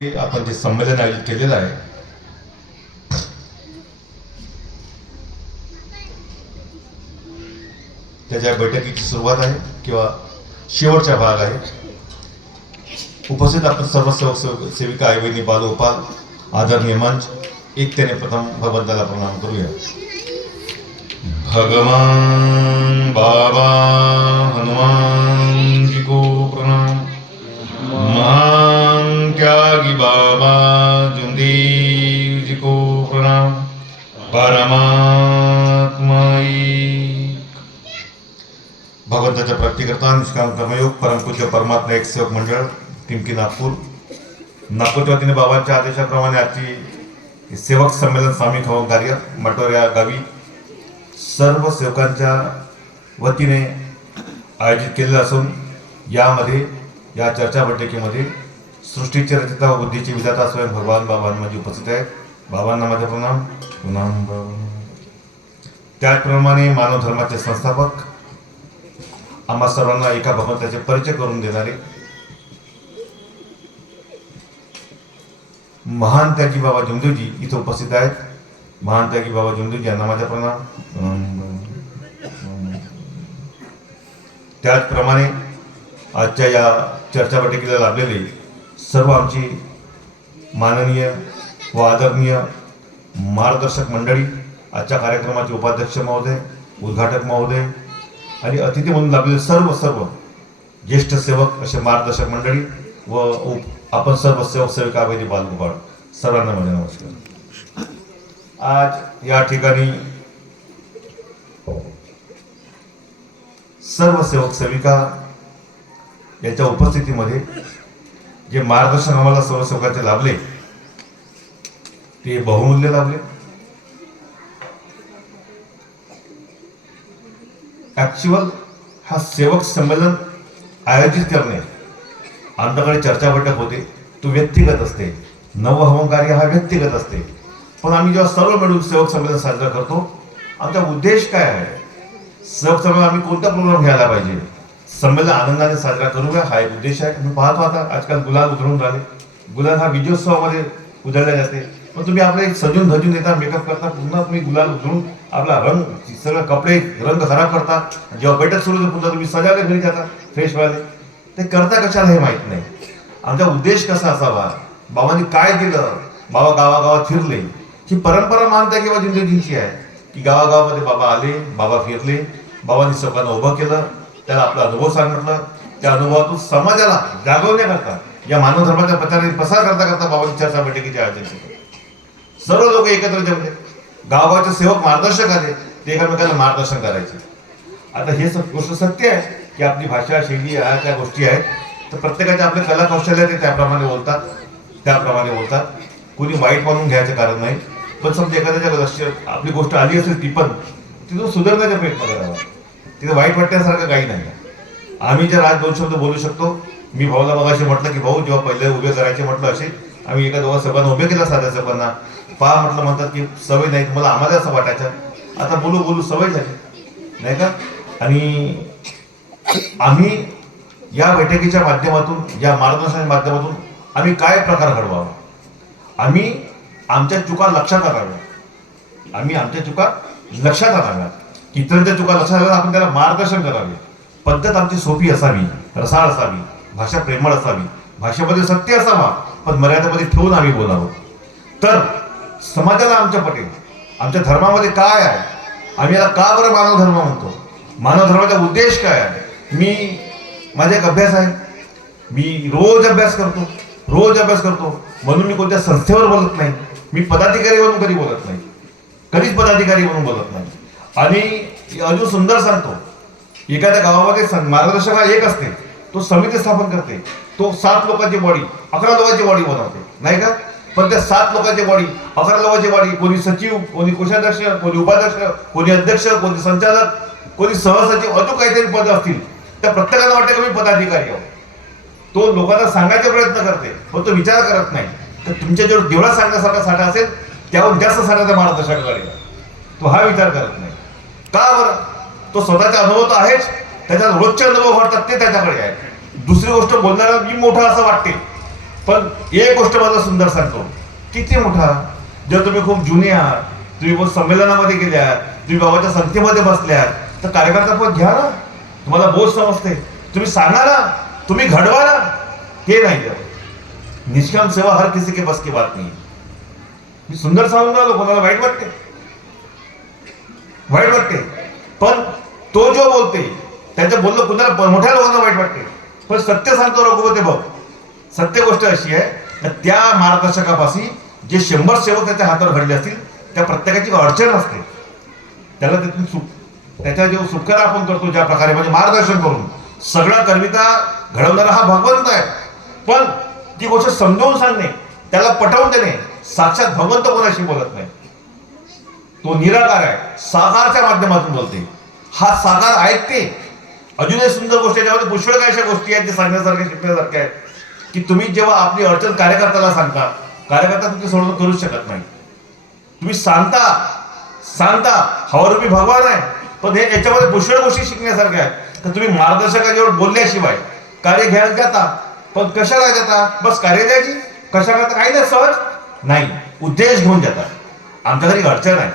आपण जे संमेलन आयोजित केलेलं आहे त्याच्या बैठकीची सुरुवात आहे किंवा शेवटचा भाग आहे. उपस्थित आपण सर्व सेविका आई बहिणी बालोपाल आदरणीय मंच एकतेने प्रथम भगवंताला प्रणाम करूया. भगवान बाबा हनुमान जी को प्रणाम. महान त्यागी बाबा जुमदेव जी को प्रणाम. परमात्मा भगवंताच्या प्राप्तिकर्ता निष्काम कर्मयोग परमपूज्य परमात्मा एक सेवक मंडळ टिमकी नागपूरच्या वतीने बाबांच्या आदेशाप्रमाणे आजची सेवक संमेलन सामायिक हवन कार्य मटोर या गावी सर्व सेवकांच्या वतीने आयोजित केलेलं असून यामध्ये या चर्चा बैठकीमध्ये सृष्टीचे रचिता व बुद्धीचे विधाता स्वयं भगवान बाबा हनुमानजी उपस्थित आहेत. बाबांना माझा प्रणाम. त्याचप्रमाणे मानव धर्माचे संस्थापक आम्हा सर्वांना एका भगवंताचे परिचय करून देणारे महान त्यागी बाबा जुमदेवजी इथे उपस्थित आहेत. महान त्यागी बाबा जुमदेवजी यांना माझा प्रणाम. त्याचप्रमाणे आजच्या या चर्चा बैठकीला लाभलेले सर्व आमची माननीय व आदरणीय मार्गदर्शक मंडळी, आजच्या कार्यक्रमाचे उपाध्यक्ष महोदय, उद्घाटक महोदय आणि अतिथी म्हणून लाभलेले सर्व ज्येष्ठ सेवक असे मार्गदर्शक मंडळी व आपण सर्व सेवक सेविका वैदी बालगोपाळ सर्वांना माझे नमस्कार. आज या ठिकाणी सर्व सेवक सेविका यांच्या उपस्थितीमध्ये जे मार्गदर्शन आम्हाला सर्व सेवकांचे लाभले ते बहुमूल्य लाभले. ॲक्च्युअल हा सेवक संमेलन आयोजित करणे आमच्याकडे चर्चा बैठक होते तो व्यक्तिगत असते, नवहवन कार्य हा व्यक्तिगत असते. पण आम्ही जेव्हा सर्व मिळून सेवक संमेलन साजरा करतो आमचा उद्देश काय आहे, सेवक संमेलन आम्ही कोणता प्रोग्राम घ्यायला पाहिजे, संमेलन आनंदाने साजरा करूया हा एक उद्देश आहे. मी पाहतो आता आजकाल गुलाल उधळून राहिले. गुलाल हा विजयोत्सवामध्ये उधळला जाते, पण तुम्ही आपले सजून धजून येता, मेकअप करता, पुन्हा तुम्ही गुलाल उधळून आपला रंग सगळं कपडे रंग खराब करता. जेव्हा बैठक सुरू होते पुन्हा तुम्ही सजावले घरी जाता फ्रेश व्हायला. ते करता कशाला हे माहीत नाही. आमचा उद्देश कसा असावा, बाबांनी काय दिलं, बाबा गावागावात फिरले, ही परंपरा मानता किंवा जिंदगीची आहे की गावागावामध्ये बाबा आले, बाबा फिरले, बाबांनी सगळ्यांना उभं केलं, त्याला आपला अनुभव सांगितलं, त्या अनुभवातून समाजाला जागवण्याकरता या मानव धर्माच्या प्रसार करता करता बाबांची चर्चा बैठकीचे आयोजन केले. सर्व लोक एकत्र जमले, गावगावचे सेवक मार्गदर्शक आले, ते एकमेकांना मार्गदर्शन करायचे. आता हे गोष्ट सत्य आहे की आपली भाषा शैली या त्या गोष्टी आहेत, तर प्रत्येकाचे आपले कला कौशल्य ते त्याप्रमाणे बोलतात. कोणी वाईट मानून घ्यायचं कारण नाही, पण समजा एखाद्याच्या लक्ष आपली गोष्ट आली असेल ती पण तिथून सुधारण्याचा प्रयत्न करावा. तिथे वाईट वाटण्यासारखं काही नाही. आम्ही जर आज दोन शब्द बोलू शकतो. मी भाऊला मगाशी म्हटलं की भाऊ जेव्हा पहिले उभे करायचे म्हटलं असे आम्ही एका दोघा सभांना उभे केला, साध्या सभांना पहा म्हटलं, म्हणतात की सवय नाही, मला आम्हाला असं वाटायचं, आता बोलू सवय झाली नाही का. आणि आम्ही या बैठकीच्या माध्यमातून, या मार्गदर्शनाच्या माध्यमातून आम्ही काय प्रकार घडवावा, आम्ही आमच्या चुका लक्षात आणाव्या, इतरांच्या चुका लक्षात आल्या आपण त्याला मार्गदर्शन करावे. पद्धत आमची सोपी असावी, रसाळ असावी, भाषा प्रेमळ असावी, भाषेमध्ये सत्य असावा, पण मर्यादेमध्ये ठेवून आम्ही बोलावं, तर समाजाला आमच्या पटेल. आमच्या धर्मामध्ये काय आहे, आम्ही याला का बरं मानव धर्म म्हणतो, मानव धर्माचा उद्देश काय आहे. माझा एक अभ्यास आहे, मी रोज अभ्यास करतो म्हणून मी कोणत्या संस्थेवर बोलत नाही, मी पदाधिकारी म्हणून कधी बोलत नाही, कधीच पदाधिकारी म्हणून बोलत नाही. आणि अजून सुंदर सांगतो, एखाद्या गावामध्ये मार्गदर्शक हा एक असते, तो समिती स्थापन करते, तो 7 लोकांची बॉडी 11 लोकांची बॉडी बनवते नाही का. पण त्या 7 लोकांची बॉडी 11 लोकांची बॉडी, कोणी सचिव, कोणी कोषाध्यक्ष, कोणी उपाध्यक्ष, कोणी अध्यक्ष, कोणी संचालक, कोणी सहसचिव, अजून काहीतरी पद असतील, त्या प्रत्येकाला वाटते की मी पदाधिकारी आहो. तो लोकांना सांगायचा प्रयत्न करते, पण तो विचार करत नाही. तर तुमच्या जेवढा सांगण्यासारखा साठा असेल त्याहून जास्त साठा त्या मार्गदर्शकाकडे, तो हा विचार करत नाही. का बरं, तो स्वतःचा अनुभव तर आहेच, त्याच्यात रोजचे अनुभव घडतात ते त्याच्याकडे आहे. दुसरी गोष्ट बोलणारा मी मोठा असं वाटते, पण एक गोष्ट मला सुंदर सांगतो, किती मोठा, जर तुम्ही खूप जुने आहात, तुम्ही बहुत संमेलनामध्ये गेल्यात, तुम्ही बाबाच्या संख्येमध्ये बसल्यात, तर कार्यकर्ता पद घ्या ना. तुम्हाला बोध समजते, तुम्ही सांगा ना, तुम्ही घडवा ना. हे नाही, निष्काम सेवा हर किसी के बस की बात नाही. मी सुंदर सांगून राहिलो, कोणाला वाईट वाटते, वाईट वाटते, पण तो जो बोलते त्याचं बोलणं कुणाला, मोठ्या लोकांना वाईट वाटते, पण सत्य सांगतो रघुपती भाऊ. सत्य गोष्ट अशी आहे, त्या मार्गदर्शकापाशी जे 100 सेवक त्याच्या हातावर घडले असतील, त्या प्रत्येकाची अडचण असते, त्याला त्यातून सुख, त्याच्या जो सुटकारा आपण करतो ज्या प्रकारे, म्हणजे मार्गदर्शन करून सगळा कर्मिता घडवणारा हा भगवंत आहे. पण ती गोष्ट समजावून सांगणे, त्याला पटवून देणे, साक्षात भगवंत कोणाशी बोलत नाही, तो निराकार आहे, साकारच्या माध्यमातून बोलते. हा साकार ऐकते. अजूनही सुंदर गोष्ट, याच्यामध्ये पुष्कळ काही अशा गोष्टी आहेत जे सांगण्यासारख्या, शिकण्यासारख्या आहेत, की तुम्ही जेव्हा आपली अडचण कार्यकर्त्याला सांगता, कार्यकर्ता तुमची सोडवणूक करूच शकत नाही. तुम्ही सांगता हवारूपी भगवान आहे, पण हे याच्यामध्ये पुष्कळ गोष्टी शिकण्यासारख्या आहेत. तर तुम्ही मार्गदर्शकाजवळ बोलल्याशिवाय कार्य घ्यायला जाता, पण कशाला जाता? बस कार्य द्यायची, कशा करता? काही नाही, सहज नाही, उद्देश घेऊन जाता. आमच्या घरी अडचण आहे,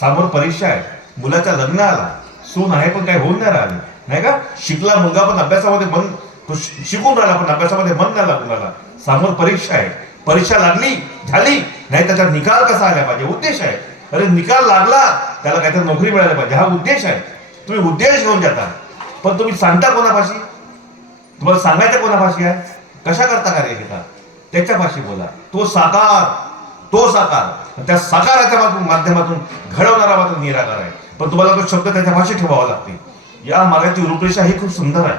समोर परीक्षा आहे, मुलाचं लग्न आला, सून आहे पण काही होऊन नाही राहिले, नाही का, शिकला मुलगा पण अभ्यासामध्ये मन, तो शिकून राहिला पण अभ्यासामध्ये मन नाही लागून राहिला, समोर परीक्षा आहे, परीक्षा लागली झाली नाही, त्याचा निकाल कसा आला पाहिजे, उद्देश आहे. अरे निकाल लागला, त्याला काहीतरी नोकरी मिळायला पाहिजे, हा उद्देश आहे. तुम्ही उद्देश घेऊन जाता, पण तुम्ही सांगता कोणापाशी? तुम्हाला सांगायचं कोणापाशी आहे? कशा करता कार्य घेता? त्याच्यापाशी बोला. तो साकार, त्या साकाराच्या माध्यमातून घडवणारा मात्र निराकार आहे. पण तुम्हाला तो शब्द त्याच्या भाषेत ठेवावा लागते. या मार्गाची रूपरेषा ही खूप सुंदर आहे.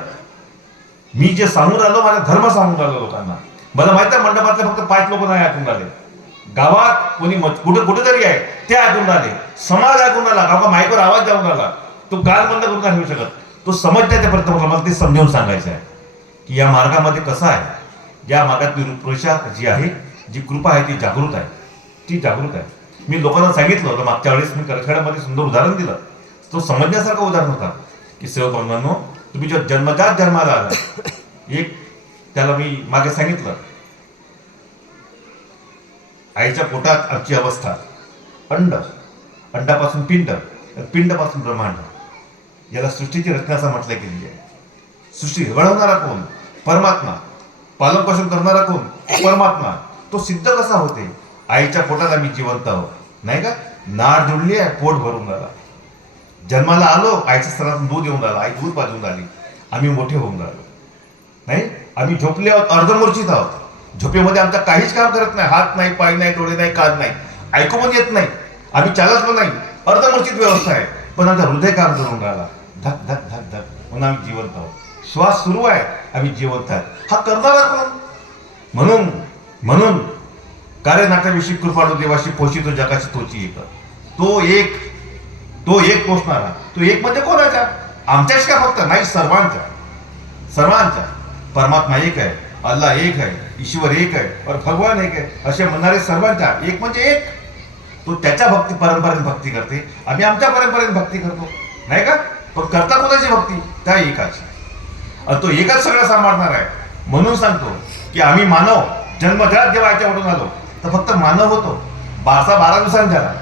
मी जे सांगून राहिलो, माझा धर्म सांगून राहिलो लोकांना. मला माहिती आहे, मंडपातले फक्त 5 लोक नाही ऐकून राहिले, गावात कोणी कुठेतरी आहे ते ऐकून राहिले, समाज ऐकून राहिला, गावा माईकवर आवाज जाऊन राहिला, तो कान बंद करून नाही ठेवू शकत. तो समजण्याच्या मला ते समजावून सांगायचं आहे की या मार्गामध्ये कसं आहे, या मार्गातली रूपरेषा जी आहे, जी कृपा आहे, ती जागृत आहे, ती जागृत आहे. मी लोकांना सांगितलं होतं मागच्या वेळेस, मी करखेड्यामध्ये सुंदर उदाहरण दिलं, तो समजण्यासारखं उदाहरण होता की सेवक बांधवांनो, तुम्ही जो जन्मजात जन्माला आला, एक त्याला मी मागे सांगितलं, आईच्या पोटात आमची अवस्था, अंडापासून पिंड, पिंडापासून ब्रह्मांड, याला सृष्टीची रचना असं म्हटलं गेलेली आहे. सृष्टी घडवणारा कोण? परमात्मा. पालन पोषण करणारा कोण? परमात्मा. तो सिद्ध कसा होते? आईच्या पोटात आम्ही जिवंत आहोत, नाही का, नाड जुळली आहे, पोट भरून राहिला, जन्माला आलो, आईच्या स्तनातून दूध येऊन राहिलं, आई दूध पाजून राहिली, आम्ही मोठे होऊन राहिलो, नाही, आम्ही झोपले आहोत, अर्धमूर्छित आहोत, झोपेमध्ये आमचा काहीच काम करत नाही, हात नाही, पाय नाही, डोळे नाही, कान नाही, ऐकू पण येत नाही, आम्ही चालत पण नाही, अर्धमूर्छित व्यवस्था आहे, पण आमचा हृदय काम करून राहिला, धक धक धक धक, म्हणून आम्ही जिवंत आहोत, श्वास सुरू आहे, आम्ही जिवंत आहोत. हा करणारा कोण? म्हणून कार्यनाट्याविषयी कृपाळू देवाशी पोषितो जगाची तोची एक, तो एक पोचणारा, तो एक म्हणजे कोणाच्या? आमच्याच का फक्त नाही, सर्वांच्या. परमात्मा एक आहे, अल्लाह एक आहे, ईश्वर एक आहे, और भगवान एक आहे, असे म्हणणारे सर्वांच्या एक म्हणजे एक. तो त्याच्या परंपरेत भक्ती करते, आम्ही आमच्या परंपरेत भक्ती करतो, नाही का, पण करता कोणाची भक्ती? त्या एकाची, आणि तो एकच सगळं सांभाळणार आहे. म्हणून सांगतो की आम्ही मानव जन्मजात जेव्हा याच्यावरून आलो, तर फक्त मानव होतो, 12 दिवसांनी झाला,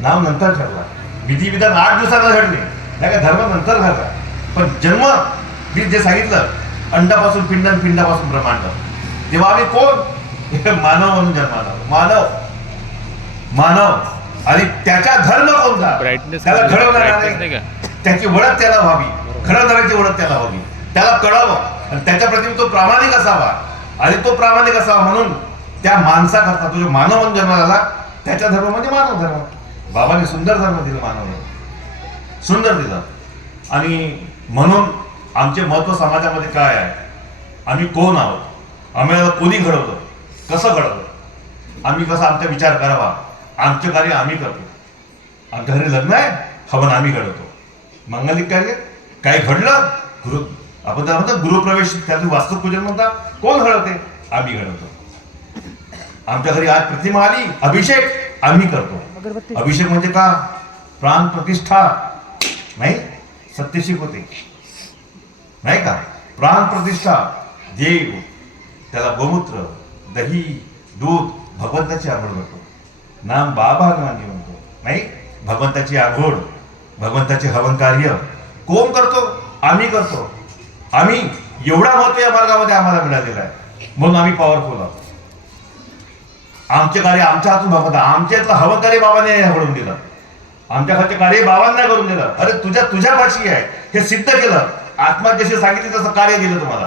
नाव नंतर ठरला, विधिविधान 8 दिवसांना घडले, नाही का, धर्म नंतर घडला, पण जन्म जे सांगितलं, अंडापासून पिंड, पिंडापासून ब्रह्मांड, तेव्हा आम्ही कोण? मानव म्हणून जन्माला, मानव. आणि त्याचा धर्म कोणता? त्याला घडवणारा, त्याची ओळख त्याला व्हावी, घडवणाऱ्याची ओळख त्याला व्हावी, त्याला कळावं, आणि त्याच्या प्रति तो प्रामाणिक असावा, आणि तो प्रामाणिक असावा म्हणून त्या माणसाकरता तो जो मानव म्हणून जन्माला आला, त्याच्या धर्म म्हणजे मानव धर्म. बाबाने सुंदर धर्म दिलं, मानवने सुंदर दिलं. आणि म्हणून आमचे महत्व समाजामध्ये काय आहे, आम्ही कोण आहोत, आम्हाला कोणी घडवलं, कसं घडवलं, आम्ही कसा आमचा विचार करावा, आमचे कार्य आम्ही करतो, आमच्या घरी लग्न आहे, हवन आम्ही घडवतो, मांगलिक कार्य काय घडलं, आपण त्याला म्हणतो गृहप्रवेश, त्यातून वास्तुपूजन म्हणता, कोण घडवते? आम्ही घडवतो. आमच्या घरी आज प्रतिमा आली, अभिषेक आम्ही करतो. अभिषेक म्हणजे का? प्राण प्रतिष्ठा, नाही, सत्यशिक होते, नाही का, प्राण प्रतिष्ठा, देव, त्याला गोमूत्र, दही दूध भगवंताची आंघोळ करतो, नाम बाबा हनुमानजी म्हणतो, नाही भगवंताची आंघोळ, भगवंताचे हवन कार्य कोण करतो? आम्ही करतो. आम्ही एवढा महत्व या मार्गामध्ये आम्हाला मिळालेला आहे, म्हणून आम्ही पॉवरफुल आहोत. आमचे कार्य आमच्या हातून भगवंत, आमच्यातलं हवन कार्य बाबाने घडवून दिलं, आमच्या खालचे कार्य बाबांना करून दिलं. अरे तुझ्या पाशी आहे हे सिद्ध केलं. आत्मा जसे सांगितले तसं कार्य दिलं तुम्हाला.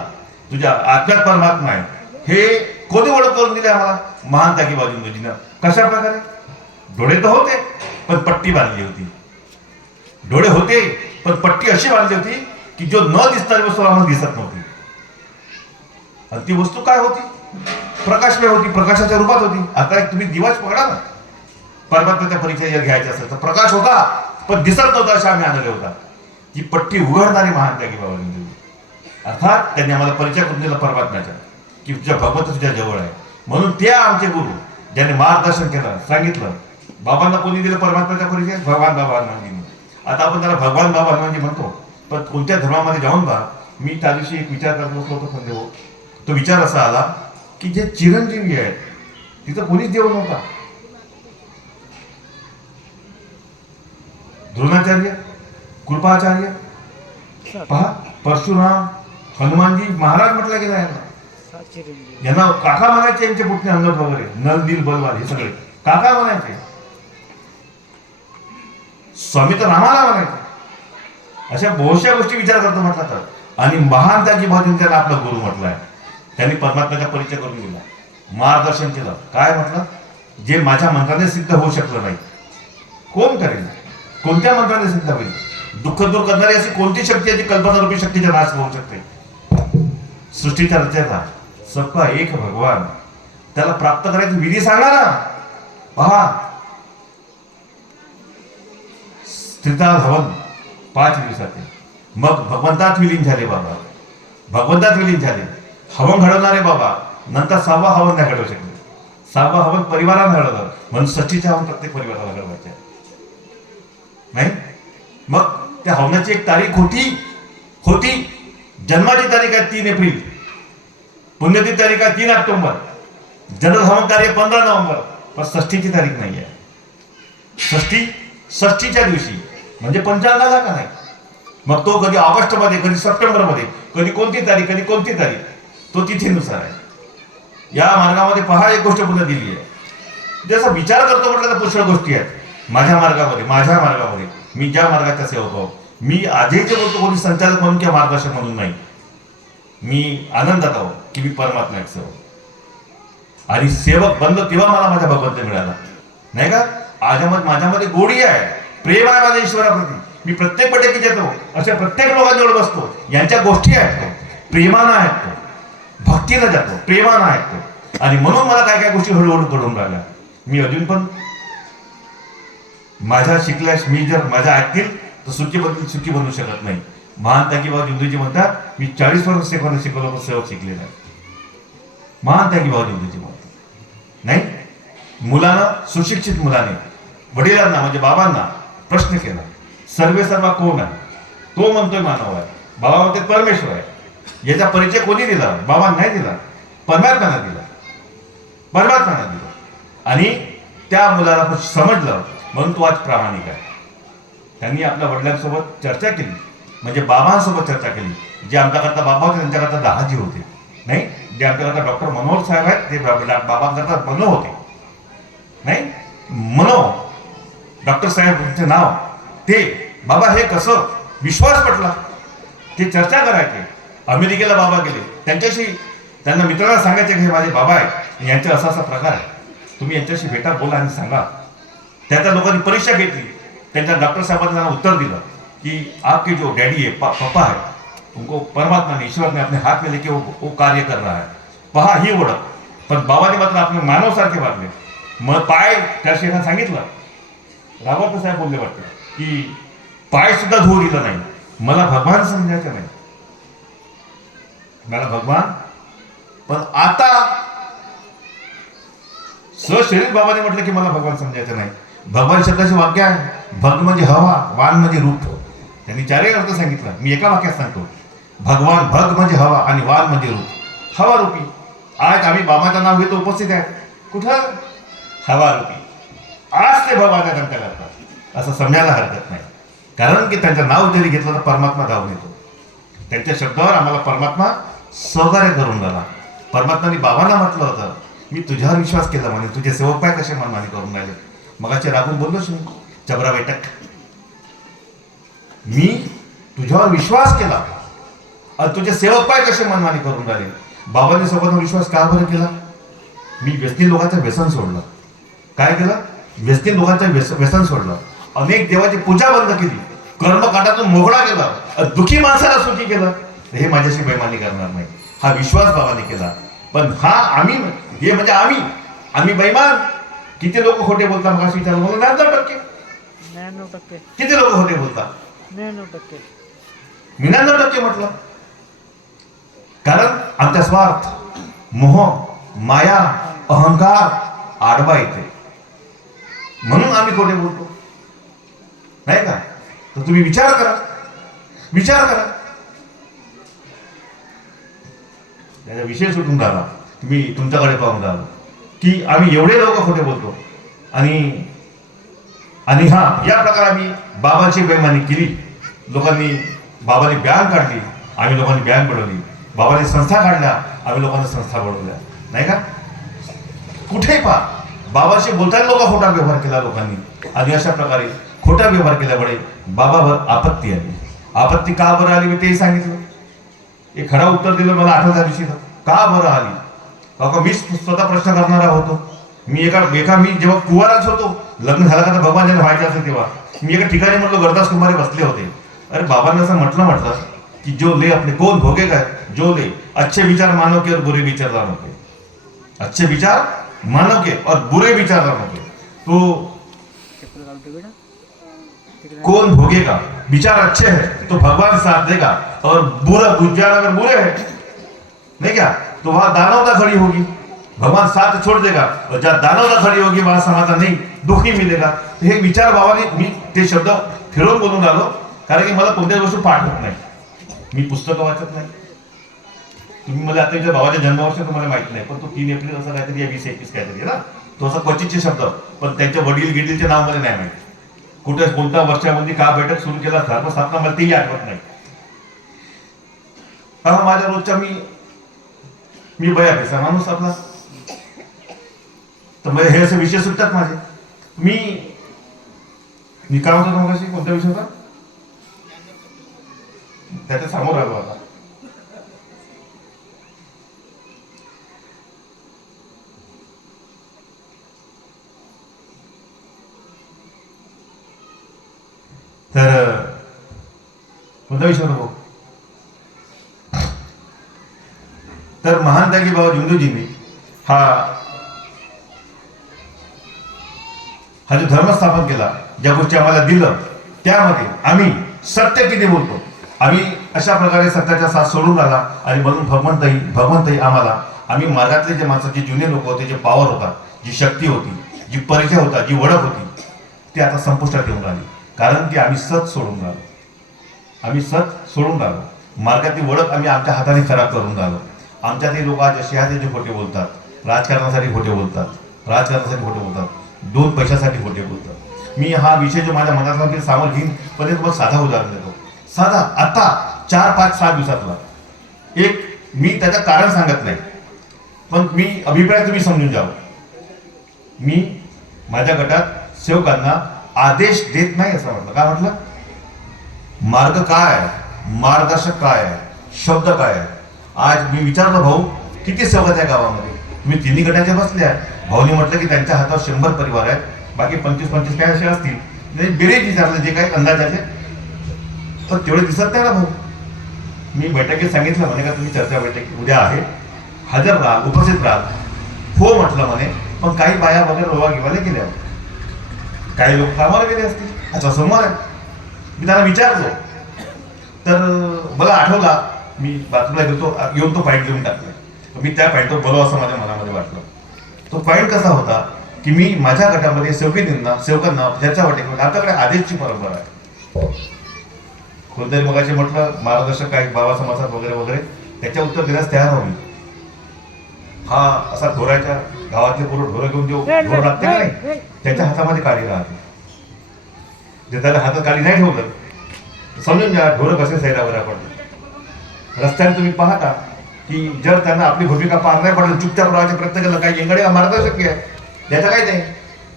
तुझ्या आत्म्यात परमात्मा आहे हे कोणी ओळख करून दिली आम्हाला? महान ताकी बाजूंजीनं. कशा प्रकारे? डोळे तर होते पण पट्टी बांधली होती. डोळे होते पण पट्टी अशी बांधली होती की जो न दिसणारी वस्तू आम्हाला दिसत नव्हती. आणि ती वस्तू काय होती? प्रकाशमय होती, प्रकाशाच्या रूपात होती. आता एक तुम्ही दिवाच पकडा ना, परमात्म्याचा परिचय जर घ्यायचा असेल तर प्रकाश होता पण दिसत नव्हता अशा आम्ही आलेले होता. ती पट्टी उघडणारी महान त्यागी बाबांनी. अर्थात त्यांनी आम्हाला परिचय करून दिला परमात्म्याचा, की तुझ्या भगवंत तुझ्या जवळ आहे. म्हणून त्या आमचे गुरु ज्यांनी मार्गदर्शन केलं, सांगितलं. बाबांना कोणी दिलं परमात्म्याचा परिचय? भगवान बाबा हनुमानजींनी. आता आपण त्याला भगवान बाबा हनुमानजी म्हणतो, पण कोणत्या धर्मामध्ये जाऊन पहा. मी त्या दिवशी एक विचार करत बसलो होतो पण देव, तो विचार असा आला की जे चिरंजीवी आहेत तिथं कोणीच देव नव्हता. द्रोणाचार्य, कृपाचार्य, पहा परशुराम, हनुमानजी महाराज म्हटलं गेला यांना. यांना काका म्हणायचे, यांचे पुतणे अंगद वगैरे, नल दिल बलवाल हे सगळे काका म्हणायचे. स्वामी तर रामाला म्हणायचे. अशा बहुशा गोष्टी विचार करतो म्हटलं तर. आणि महान त्यागी बाजून त्याला आपला गुरु म्हटलाय. त्यांनी परमात्म्याचा परिचय करून दिला, मार्गदर्शन केलं. काय म्हटलं? जे माझ्या मंत्राने सिद्ध होऊ शकलं नाही कोण करेल? कोणत्या मंत्राने सिद्ध होईल? दुःख दूर करणारी अशी कोणती शक्ती आहे जी कल्पना रूपी शक्तीचा नाश होऊ शकते? सृष्टीच्या रचनेचा सबका एक भगवान, त्याला प्राप्त करायची विधी सांगा ना. पहा, स्त्रीताल हवन 5 दिवसाचे, मग भगवंतात विलीन झाले बाबा. भगवंतात विलीन झाले. हवन घडवणारे बाबा नंतर 6वा हवन नाही घडवू शकले. 6वा हवन परिवारानं घडवलं, म्हणून 6चे हवन प्रत्येक परिवाराला घडवायचे नाही. मग त्या हवनाची एक तारीख होती. जन्माची तारीख आहे 3 एप्रिल, पुण्यतिथी तारीख आहे 3 ऑक्टोबर, जनरल हवन कार्य 15 नोव्हेंबर, पण 6ची तारीख नाही आहे. षष्ठीच्या दिवशी म्हणजे पंचांगाला का नाही. मग तो कधी ऑगस्ट मध्ये, कधी सप्टेंबर मध्ये, कधी कोणती तारीख, कधी कोणती तारीख, तो तिथीनुसार आहे. या मार्गामध्ये पहा एक गोष्ट पुन्हा दिली आहे. जसा विचार करतो म्हटलं तर पुष्कळ गोष्टी आहेत माझ्या मार्गामध्ये. मी ज्या मार्गाचा सेवक आहो, मी आजही जे बोलतो कोणी संचालक म्हणून किंवा मार्गदर्शक म्हणून नाही. मी आनंदात आहो की मी परमात्मा एक सेवक. आणि सेवक बनलो तेव्हा मला माझ्या भगवंत मिळाला नाही का. माझ्यामध्ये गोडी आहे, प्रेम आहे माझ्या ईश्वराप्रती. मी प्रत्येक बैठकीत येतो, अशा प्रत्येक लोकांजवळ बसतो. यांच्या गोष्टी ऐकतो, प्रेमानं ऐकतो, भक्तीनं जातो, प्रेमानं ऐकतो. आणि म्हणून मला काय काय गोष्टी हळूहळू घडून राहिल्या. मी अजून पण माझ्या शिकल्यास, मी जर माझ्या ऐकतील तर सुखी बनू शकत नाही. महान त्यागी बाबा जिंदूजी म्हणतात, मी 40 वर्ष शिकवलं पण सेवक शिकलेला आहे. महान त्यागी बाबा जिंदूजी म्हणतात नाही. मुलानं, सुशिक्षित मुलाने वडिलांना म्हणजे बाबांना प्रश्न केला, सर्वेसर्वा कोण आहे? तो म्हणतोय मानव आहे. बाबा म्हणते परमेश्वर आहे. याचा परिचय कोणी दिला? बाबांना नाही दिला, परमात्म्यानं दिला. आणि त्या मुलाला समजलं, म्हणून तो आज प्रामाणिक आहे. त्यांनी आपल्या वडिलांसोबत चर्चा केली, म्हणजे बाबांसोबत चर्चा केली. जे आमच्याकरता बाबा होते त्यांच्याकरता दादाजी होते नाही. जे आमच्याकरता डॉक्टर मनोहर साहेब आहेत ते बाबांकरता मनो होते नाही. मनो डॉक्टर साहेबांचे नाव ते बाबा. हे कसं विश्वास पटला, ते चर्चा करायचे. अमेरिकेला बाबा गेले, त्यांना मित्रांना सांगायचे की हे माझे बाबा आहेत, यांचा असा प्रकार आहे, तुम्ही यांच्याशी भेटा, बोला आणि सांगा. त्या लोकांनी परीक्षा घेतली. त्यांच्या डॉक्टर साहेबांना उत्तर दिलं कि आपके जो डैडी है, पापा है, उनको परमात्मा ने, ईश्वर ने अपने हाथ में लेके वो कार्य कर रहा है. पहा ही ओळख. पण बाबाने मात्र आपले मानव सारखे वागले. मग पाय त्या शेठांना सांगितलं, रावत साहेब बोलले वाटतं की पाय सुद्धा धुवू दिला नाही. मला भगवान समजायचं नाही, मला भगवान. पण आता सशरीर बाबाने म्हटलं की मला भगवान समजायचं नाही. भगवान शब्दाचे वाक्य आहे, भग म्हणजे हवा, वान म्हणजे रूप. त्यांनी 4 अर्थ सांगितला, मी एका वाक्यात सांगतो. भगवान, भग म्हणजे हवा आणि वान म्हणजे रूप. हवा रूपी आज आम्ही बाबाचं नाव घेतो उपस्थित आहे कुठं हवा रूपी आज ते बाबाच्या ग्रंथ करतात असं समजायला हरकत नाही. कारण की त्यांचं नाव जरी घेतलं तर परमात्मा धावून येतो. त्यांच्या शब्दावर आम्हाला परमात्मा सहकार्य करून राहिला. परमात्माने बाबांना म्हटलं होतं मी तुझ्यावर विश्वास केला म्हणे तुझे सेवक पाय कसे मनमानी करून राहिले. मगाचे रागून बोललोच मी चबरा बैठक मी तुझ्यावर विश्वास केला आणि तुझे सेवक पाय कसे मनमानी करून राहिले. बाबांनी सोबत विश्वास का बरं केला. मी व्यसनी लोकांचं व्यसन सोडलं. काय केलं व्यसनी लोकांचं व्यसन सोडलं. अनेक देवाची पूजा बंद केली. कर्मकांडातून मोकळा केला. दुखी माणसाला सुखी केलं. हे माझ्याशी बेमानी करणार नाही हा विश्वास बाबांनी केला. पण हा आम्ही हे म्हणजे आम्ही बेईमान. किती लोक खोटे बोलतात मग अशी विचारलं मला 99% किती लोक खोटे बोलतात 99%. मी 99% म्हटलं. कारण आमचा स्वार्थ मोह माया अहंकार आडवा येते म्हणून आम्ही खोटे बोलतो नाही का. तर तुम्ही विचार करा त्याचा विषय सुटून राहिला. तुम्ही तुमच्याकडे पाहून राहिलो की आम्ही एवढे लोक खोटे बोलतो आणि हा या प्रकारे आम्ही बाबांची बेईमानी केली. बाबांनी बँक काढली आम्ही लोकांनी बँक बनवली. बाबांनी संस्था काढल्या आम्ही लोकांनी संस्था बनवल्या नाही का. कुठेही पहा बाबाशी बोलताना लोक खोटा व्यवहार केला लोकांनी. आणि अशा प्रकारे खोटा व्यवहार केल्यामुळे बाबावर आपत्ती आली. आपत्ती का बरं आली मी तेही सांगितलं. एक खरं उत्तर दिलं मला आठवत्या दिवशी का बरं आली. का मी स्वतः प्रश्न करणारा होतो. मी मी जेव्हा कुवाराच होतो लग्न झालं का तर भगवान ज्यांना व्हायचं असेल तेव्हा मी एका ठिकाणी म्हटलं गरदास कुमारी बसले होते. अरे बाबांना असं म्हटलं कि जो ले अपने कौन भोगेगा जो ले अच्छे विचार मानव के और बुरे विचार दानों के. अच्छे विचार मानव के और बुरे विचार दानों के. तो कौन भोगेगा विचार अच्छे है तो भगवान साथ देगा और बुरा विचार अगर बुरे है नहीं क्या तो वहां दानवता खड़ी होगी. भगवान साथ छोड़ देगा और जहां दानवता खड़ी होगी वहां समाधान नहीं दुखी मिलेगा. हे विचार बाबाने मी ते शब्द फिरवून बोलून आलो. कारण की मला कोणत्याच गोष्टी पाठ होत नाही. मी पुस्तकं वाचत नाही. तुम्ही मला आता बाबाच्या जन्मवर्ष तुम्हाला माहित नाही पण तो 3 एप्रिल असं काहीतरी 20-21 काहीतरी आहे ना. तो असा क्वचितचे शब्द पण त्यांच्या वडील गिडीलच्या नाव मध्ये नाही माहिती. कुठे कोणत्या वर्षामध्ये का बैठक सुरू केला धर्मस्थापना मला तेही आठवत नाही. हा माझ्या रोजच्या मी बया कसा माणूस आपला. तर मग हे असे विषय सुटतात माझे. मी काय होतो मगाशी कोणत्या विषय होता त्याच्या समोर आलो आता. तर कोणता विषय होता. तर महान त्यागी बाबा जिंदूजींनी हा जो धर्म स्थापन केला ज्या गोष्टी आम्हाला दिलं त्यामध्ये आम्ही सत्य किती बोलतो. आम्ही अशा प्रकारे सत्याचा साथ सोडून आला आणि म्हणून भगवंतही आम्हाला आम्ही मार्गातले जे माणसं जे जुने लोक होते जे पॉवर होता जी शक्ती होती जी परिचय होता जी ओळख होती ती आता संपुष्टात येऊन राहिली. कारण की आम्ही सत सोडून राहिलो. मार्गातली ओळख आम्ही आमच्या हाताने खराब करून राहिलो. आमच्या ते लोक आज असे आहेत जे खोटे बोलतात. राजकारणासाठी खोटे बोलतात. 2 पैशासाठी खोटे बोलतात. मी हा विषय जो माझ्या मनातला सामोर घेईन पण तुम्हाला साधा उदाहरण देतो. साधा आता 4-5-6 दिवसातला एक मी त्याचं कारण सांगत नाही पण मी अभिप्राय तुम्ही समजून जावं. मी माझ्या गटात सेवकांना आदेश देत नाही असं म्हटलं. काय म्हटलं मार्ग काय आहे मार्गदर्शक काय आहे शब्द काय आहे. आज मी विचारलं भाऊ किती सेवक आहे गावामध्ये. तुम्ही 3 गटाचे बसले आहे. भाऊनी म्हटलं की त्यांच्या हातावर 100 परिवार आहेत बाकी 25-25 काय असे असतील. बेरेज विचारलं जे काही अंदाजाचे पण तेवढे दिसत नाही ना भाऊ. मी बैठकीत सांगितलं म्हणे का तुम्ही चर्चा बैठक उद्या आहे हजर राहा उपस्थित राहा. हो म्हटलं म्हणे पण काही बाया वगैरे रोवा घेवायला गेल्या काही लोक कामाला गेले असतील अच्छा समोर आहे. मी त्यांना विचारलो तर मला आठवला मी बाथरूमला गेलो येऊन तो पॉईंट घेऊन टाकला. मी त्या पॉईंटवर बोलव असं माझ्या मनामध्ये वाटलं. तो पॉईंट कसा होता की मी माझ्या गटामध्ये सेवकांना ज्याच्या वाटेकडे आमच्याकडे आदेशची परंपरा आहे. कोणतरी मगाशी म्हटलं मार्गदर्शक काय बाबा समाजात वगैरे वगैरे त्याच्या उत्तर देण्यास तयार व्हावी. हा असा ढोराच्या गावातले पूर्ण ढोरं घेऊन जो ढोर लागते का नाही, त्याच्या हातामध्ये काळी राहते. जे त्याला हातात काळी नाही ठेवलं तर समजून घ्या ढोरं कसे सैरावर पडतात. रस्त्याने तुम्ही पाहता की जर त्यांना आपली भूमिका पार नाही पडलं, चुपचाप राहायचा प्रयत्न केला, काही येंगडे मारता शक्य आहे, त्याचं काय नाही.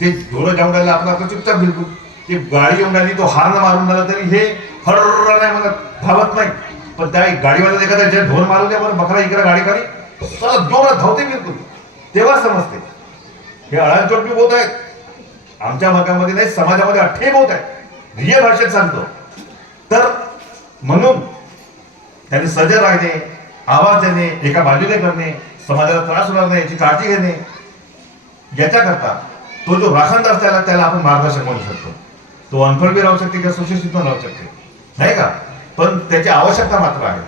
ते ढोरं जाऊन राहिलं आपलं आपलं चुपचाप बिलकुल. ती गाडी येऊन राहिली, तो हार्न मारून राहिला तरी हे हर्र नाही म्हणत, धावत नाही. पण त्या गाडीवाला एखादा जे ढोर मारून द्या बरं, बकरा इकडे गाडी खाली चला जोरात धावते बिलकुल, तेव्हा समजते हे अळांचोट बी होत आहेत. आमच्या भागामध्ये नाही, समाजामध्ये अठ्ठे होत आहेत, रिअल भाषेत सांगतो. तर म्हणून त्यांनी सजग राहणे, आवाज देणे, एका बाजूने करणे, समाजाला त्रास होणार नाही याची काळजी घेणे, याच्याकरता तो जो राखणदार त्याला आपण मार्गदर्शक म्हणू शकतो. तो अनफळ बी राहू शकते किंवा सुशिक्षित पण राहू शकते, नाही का. पण त्याची आवश्यकता मात्र आहे.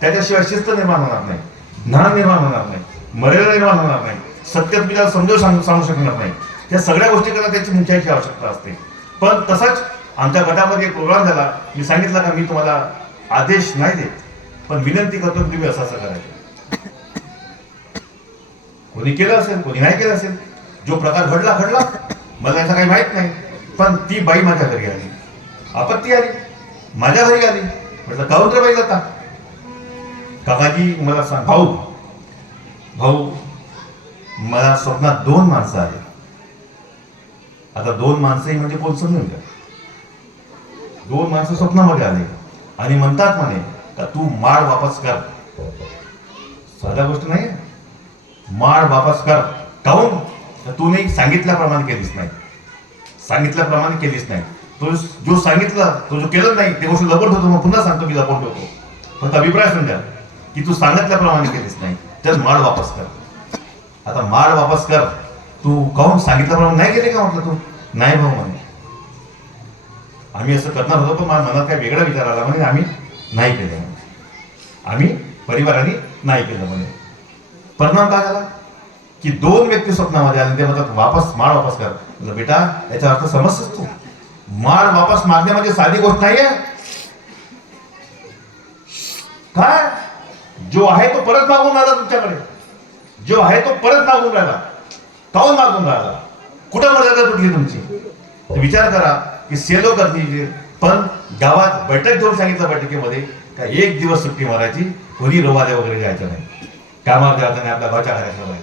त्याच्याशिवाय शिस्त निर्माण होणार नाही, ज्ञान निर्माण होणार नाही, मर्यादा निर्माण होणार नाही, सत्य तुम्ही त्याला समजून सांगू शकणार नाही. त्या सगळ्या गोष्टी करता त्याची मुख्याची आवश्यकता असते. पण तसंच आमच्या गटामध्ये एक प्रोग्राम झाला, मी सांगितलं का मी तुम्हाला आदेश नाही देत, पण विनंती करतो की तुम्ही असं करायचं. कोणी केलं असेल, कोणी नाही केलं असेल, जो प्रकार घडला मला याचा काही माहित नाही. पण ती बाई माझ्या घरी आली, आपत्ती आली, माझ्या घरी आली. म्हटलं काहून रे बाई जाता, काकाजी मला सांग, भाऊ मला स्वप्नात 2 माणसं आली. आता 2 माणसंही म्हणजे कोण समजून घ्या. 2 माणसं स्वप्नामध्ये आले आणि म्हणतात म्हणे का तू माळ वापस कर. साध्या गोष्ट नाही, माळ वापस कर. काहून, तू नाही सांगितल्याप्रमाणे केलीच नाही, सांगितल्याप्रमाणे केलीच नाही. तो जो सांगितलं तो जो केलं नाही ते गोष्ट लपवून ठेवतो. मग पुन्हा सांगतो की लपवून ठेवतो. फक्त अभिप्राय समजा की तू सांगितल्याप्रमाणे केलीच नाही, तर माळ वापस कर. आता माळ वापस कर, तू काहून सांगितल्याप्रमाणे नाही केले का. म्हटलं तू नाही भाऊ म्हणे, आम्ही असं करणार होतो, पण माझ्या मनात काय वेगळा विचार आला म्हणे, आम्ही नाही केलं म्हणे, आम्ही परिवाराने नाही केलं म्हणे. परिणाम काय झाला की 2 व्यक्ती स्वप्नामध्ये आले, ते म्हणतात वापस माळ वापस कर. म्हणजे बेटा याचा अर्थ समजतोस तू, माळ वापस मागणे म्हणजे साधी गोष्ट नाहीये. काय जो आहे तो परत मागून राहिला तुमच्याकडे, जो आहे तो परत मागून राहिला. काहून मागून राहिला, कुठं मर्यादा तुटली तुमची. विचार करा की सेलो करतील, पण गावात बैठक घेऊन सांगितलं बैठकीमध्ये का 1 दिवस सुट्टी मारायची, कोणी रोवाले वगैरे जायचं नाही, कामावर जायचं नाही, आपल्या गावच्या कार्यक्रम आहे.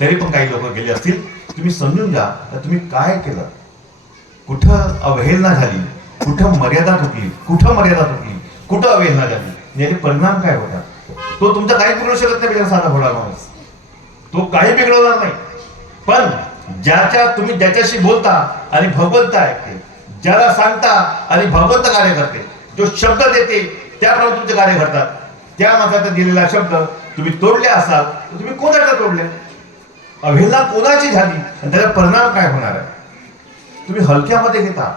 तरी पण काही लोक गेले असतील. तुम्ही समजून घ्या तर तुम्ही काय केलं, कुठं अवहेलना झाली, कुठं मर्यादा तुटली, कुठं अवहेलना झाली, याचे परिणाम काय होतात. तो तुमचा काही बिघडू शकत नाही. बिचारा साधा भोळा माणूस, तो काही बिघडवणार नाही. पण तुम्ही ज्याच्याशी बोलता आणि भगवंत ऐकते, ज्याला सांगता आणि भगवंत कार्य करते, जो शब्द देते त्याप्रमाणे तुमचे कार्य घडतात. त्या माणसाचा दिलेला शब्द तुम्ही तोडले असाल तर तुम्ही कोणाला तोडले, अवहेलना कोणाची झाली आणि त्याचा परिणाम काय होणार आहे, तुम्ही हलक्यामध्ये घेता.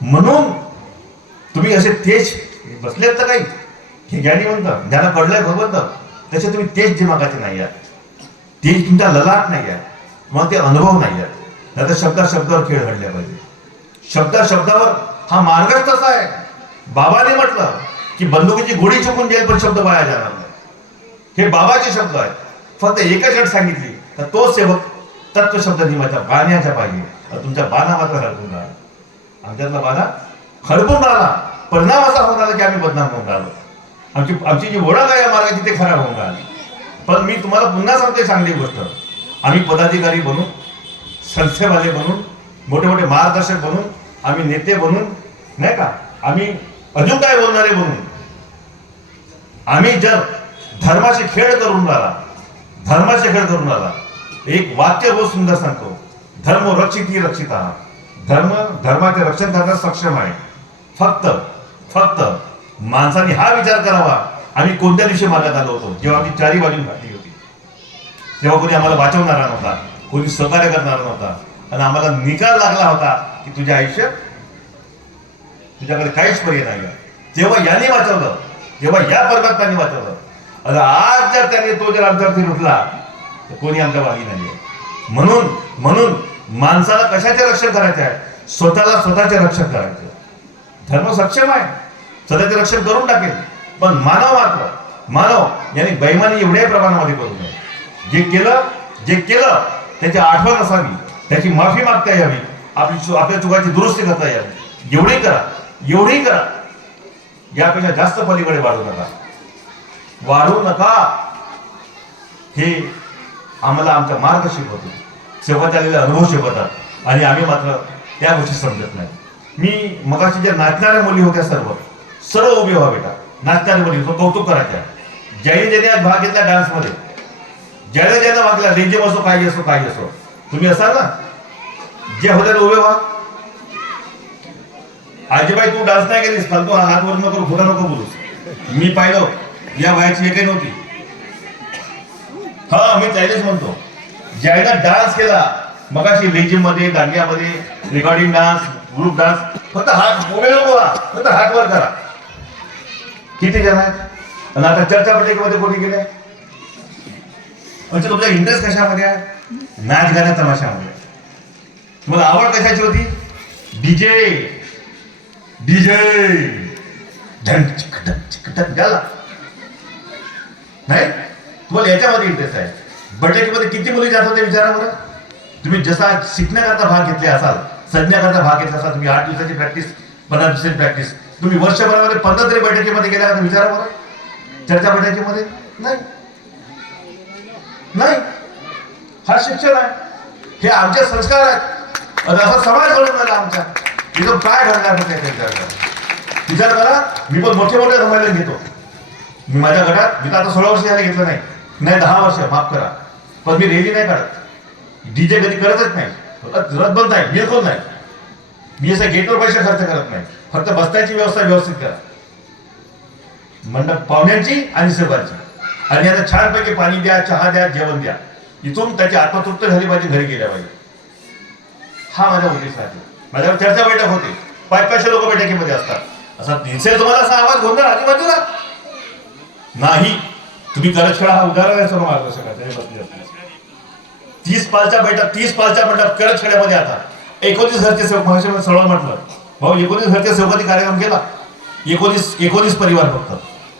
म्हणून तुम्ही असे तेज बसलेत तर काही हे ज्ञानी म्हणतात, ज्यांना कळलंय भगवंत, तसे तुम्ही तेज दिमागाचे नाही आहात, तेज तुमच्या ललाट नाही आहे, मग ते अनुभव नाही आहेत. त्याचा शब्दावर खेळ घडले पाहिजे. शब्दावर हा मार्गच तसा आहे. बाबाने म्हटलं की बंदुकीची गोळी चुकून जाईल पण शब्द वाया जाणार नाही. हे बाबाचे शब्द आहेत. फक्त एकच अट सांगितली तर तो सेवक तत्व शब्द निमाच्या बाण्याच्या पाहिजे. तुमच्या बाणा मात्र हरपून राहिला, आमच्यातला बाणा हरपून राहिला. परिणाम असा होऊन राहिला की आम्ही बदनाम होऊन राहिलो. आमची जी ओळख आहे या मार्गाची ते खराब होऊन राहिली. पण मी तुम्हाला पुन्हा सांगतोय चांगली गोष्ट, आम्ही पदाधिकारी बनून, संस्थेवाले बनून, मोठे मोठे मार्गदर्शक बनून, आम्ही नेते बनून, नाही का, आम्ही अजून काय बोलणारे बनून, आम्ही जर धर्माचे खेळ करून राहिला, एक वाक्य बहुत सुंदर सांगतो, धर्म रक्षिती रक्षिता, धर्माचे रक्षण करण्यास सक्षम आहे. फक्त माणसाने हा विचार करावा, आम्ही कोणत्या दिवशी मार्गात आलो होतो, जेव्हा आम्ही 4 बाजून घातली होती, तेव्हा कोणी आम्हाला वाचवणारा नव्हता, कोणी सहकार्य करणारा नव्हता, आणि आम्हाला निकाल लागला होता की तुझ्या आयुष्यात तुझ्याकडे काहीच पर्याय नाही. तेव्हा याने वाचवलं, तेव्हा या परमात्म्याने वाचवलं. आणि आज जर त्याने तो जर आमच्यावरती रुटला तर कोणी आमच्या मागे नाही. म्हणून माणसाला कशाचे रक्षण करायचे आहे, स्वतःचे रक्षण करायचे. धर्म सक्षम आहे, स्वतःचे रक्षण करून टाकेल, पण मानव याने बैमानी एवढ्या प्रमाणामध्ये करू नये. जे केलं त्याची आठवण असावी, त्याची माफी मागता यावी, आपल्या चुकाची दुरुस्ती करता यावी. एवढी करा. यापेक्षा जास्त पलीकडे वाढू नका. हे आम्हाला आमचा मार्ग शिकवतो, सेवा आलेले अनुभव शिकवतात आणि आम्ही मात्र त्या गोष्टी समजत नाही. मी मगाशी ज्या नाचणाऱ्या मुली होत्या सर्व उभे व्हा बेटा. नाचणाऱ्या मुली कौतुक करायच्या. ज्याने आज भाग घेतला डान्समध्ये, ज्याने भाग घेतला, लेझिम असो काही असो तुम्ही असाल ना, जे होत्या उभे व्हा. आजीबाई तू डान्स नाही केलीस, फालतू हात वर नको, खोटा नको बोलूस. मी पाहिलं या वयाची एकही नव्हती. मी त्यानेच म्हणतो, ज्याने डान्स केला मगाशी लेझिम मध्ये, दांडियामध्ये, रेकॉर्डिंग डान्स, ग्रुप डान्स, फक्त हात उभे नको, फक्त हात वर करा. किती जण आहेत? आणि आता चर्चा पत्रिकेमध्ये कोणी गेले? म्हणजे तुमचा इंटरेस्ट कशामध्ये आहे? नाच गाण्या तमाशामध्ये. तुम्हाला आवड कशाची होती? डीजे झाला नाही. तुम्हाला याच्यामध्ये इंटरेस्ट आहे. बैठकीमध्ये किती मुली जात होते विचारा बरं. तुम्ही जसा शिकण्याकरता भाग घेतले असाल, संज्ञाकरता भाग घेतला असाल, तुम्ही 8 दिवसाची प्रॅक्टिस, 15 दिवसाची प्रॅक्टिस, तुम्ही वर्षभरामध्ये 15 तरी बैठकीमध्ये गेल्या का विचारा बरं. चर्चा बैठकीमध्ये नाही. हा शिक्षण आहे, हे आमचे संस्कार आहेत. असा समाज घडून राहिला आमच्या. इथं काय घडणार विचार करा. मी पण मोठे संमेलन घेतो. मी माझ्या गटात मी तर आता 16 वर्ष झाले घेतलं नाही 10 वर्ष, माफ करा. पण मी रेली नाही काढत, डीजे कधी करतच नाही, रद्द नाही, बिलकुल नाही. मी असं गेटवर पैसे खर्च करत नाही. फक्त बसण्याची व्यवस्था व्यवस्थित करा, मंडप पाहुण्यांची आणि सेवाची, आणि यांना छानपैकी पाणी द्या, चहा द्या, जेवण द्या. इथून त्याची आत्मतृप्त झाली पाहिजे, घरी गेल्या पाहिजे. हा माझा उद्देश आहे. माझ्यावर चर्चा बैठक होते, 500 लोक बैठकीमध्ये असतात. असा दिसेल तुम्हाला असा आवाज गोंधळ आजूबाजूला नाही. तुम्ही करछडा हा उदाहरण आहे सर्व मार्गदर्शकाचा. 30 पालच्या बैठक, 30 पालच्या मंडप करछड्यामध्ये. आता 19 घरचे सेवक, महाराष्ट्रामध्ये सर्व म्हटलं भाऊ, 19 घरच्या सेवकांनी कार्यक्रम केला. 19 परिवार फक्त,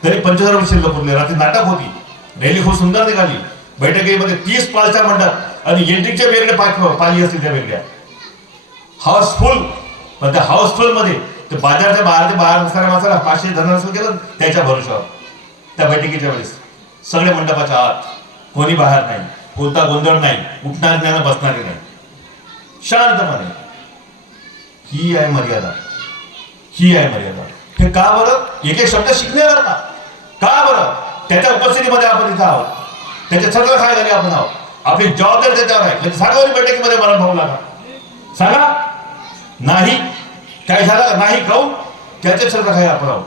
तरी 25,000 शिल्लक उरले. रात्री नाटक होती, रॅली खूप सुंदर निघाली. बैठकीमध्ये 30 पालच्या मंडप आणि एंट्रीचे वेगळे पाली असतील त्या वेगळ्या, हाऊसफुल. पण त्या हाऊसफुल मध्ये ते बाजारच्या बाहेर असणाऱ्या माणसाला 500 धनराशी केलं त्याच्या भरोशावर. त्या बैठकीच्या वेळेस सगळे मंडपाच्या आत, कोणी बाहेर नाही, कोणता गोंधळ नाही, उठणारे नाही, बसणारे नाही, शांतपणे. ही आहे मर्यादा. हे का बरं? एक शब्द शिकण्यावर का बरं? त्याच्या उपस्थितीमध्ये आपण इथं आहोत, त्याच्या सगळं काय झाले आपण आहोत. आपली जबाबदारी त्याच्यावर आहे. सांगा बैठकीमध्ये मला भाऊ लागा, सांगा नाही काय झालं नाही, खाऊन त्याचे सगळं काय आपण आहोत.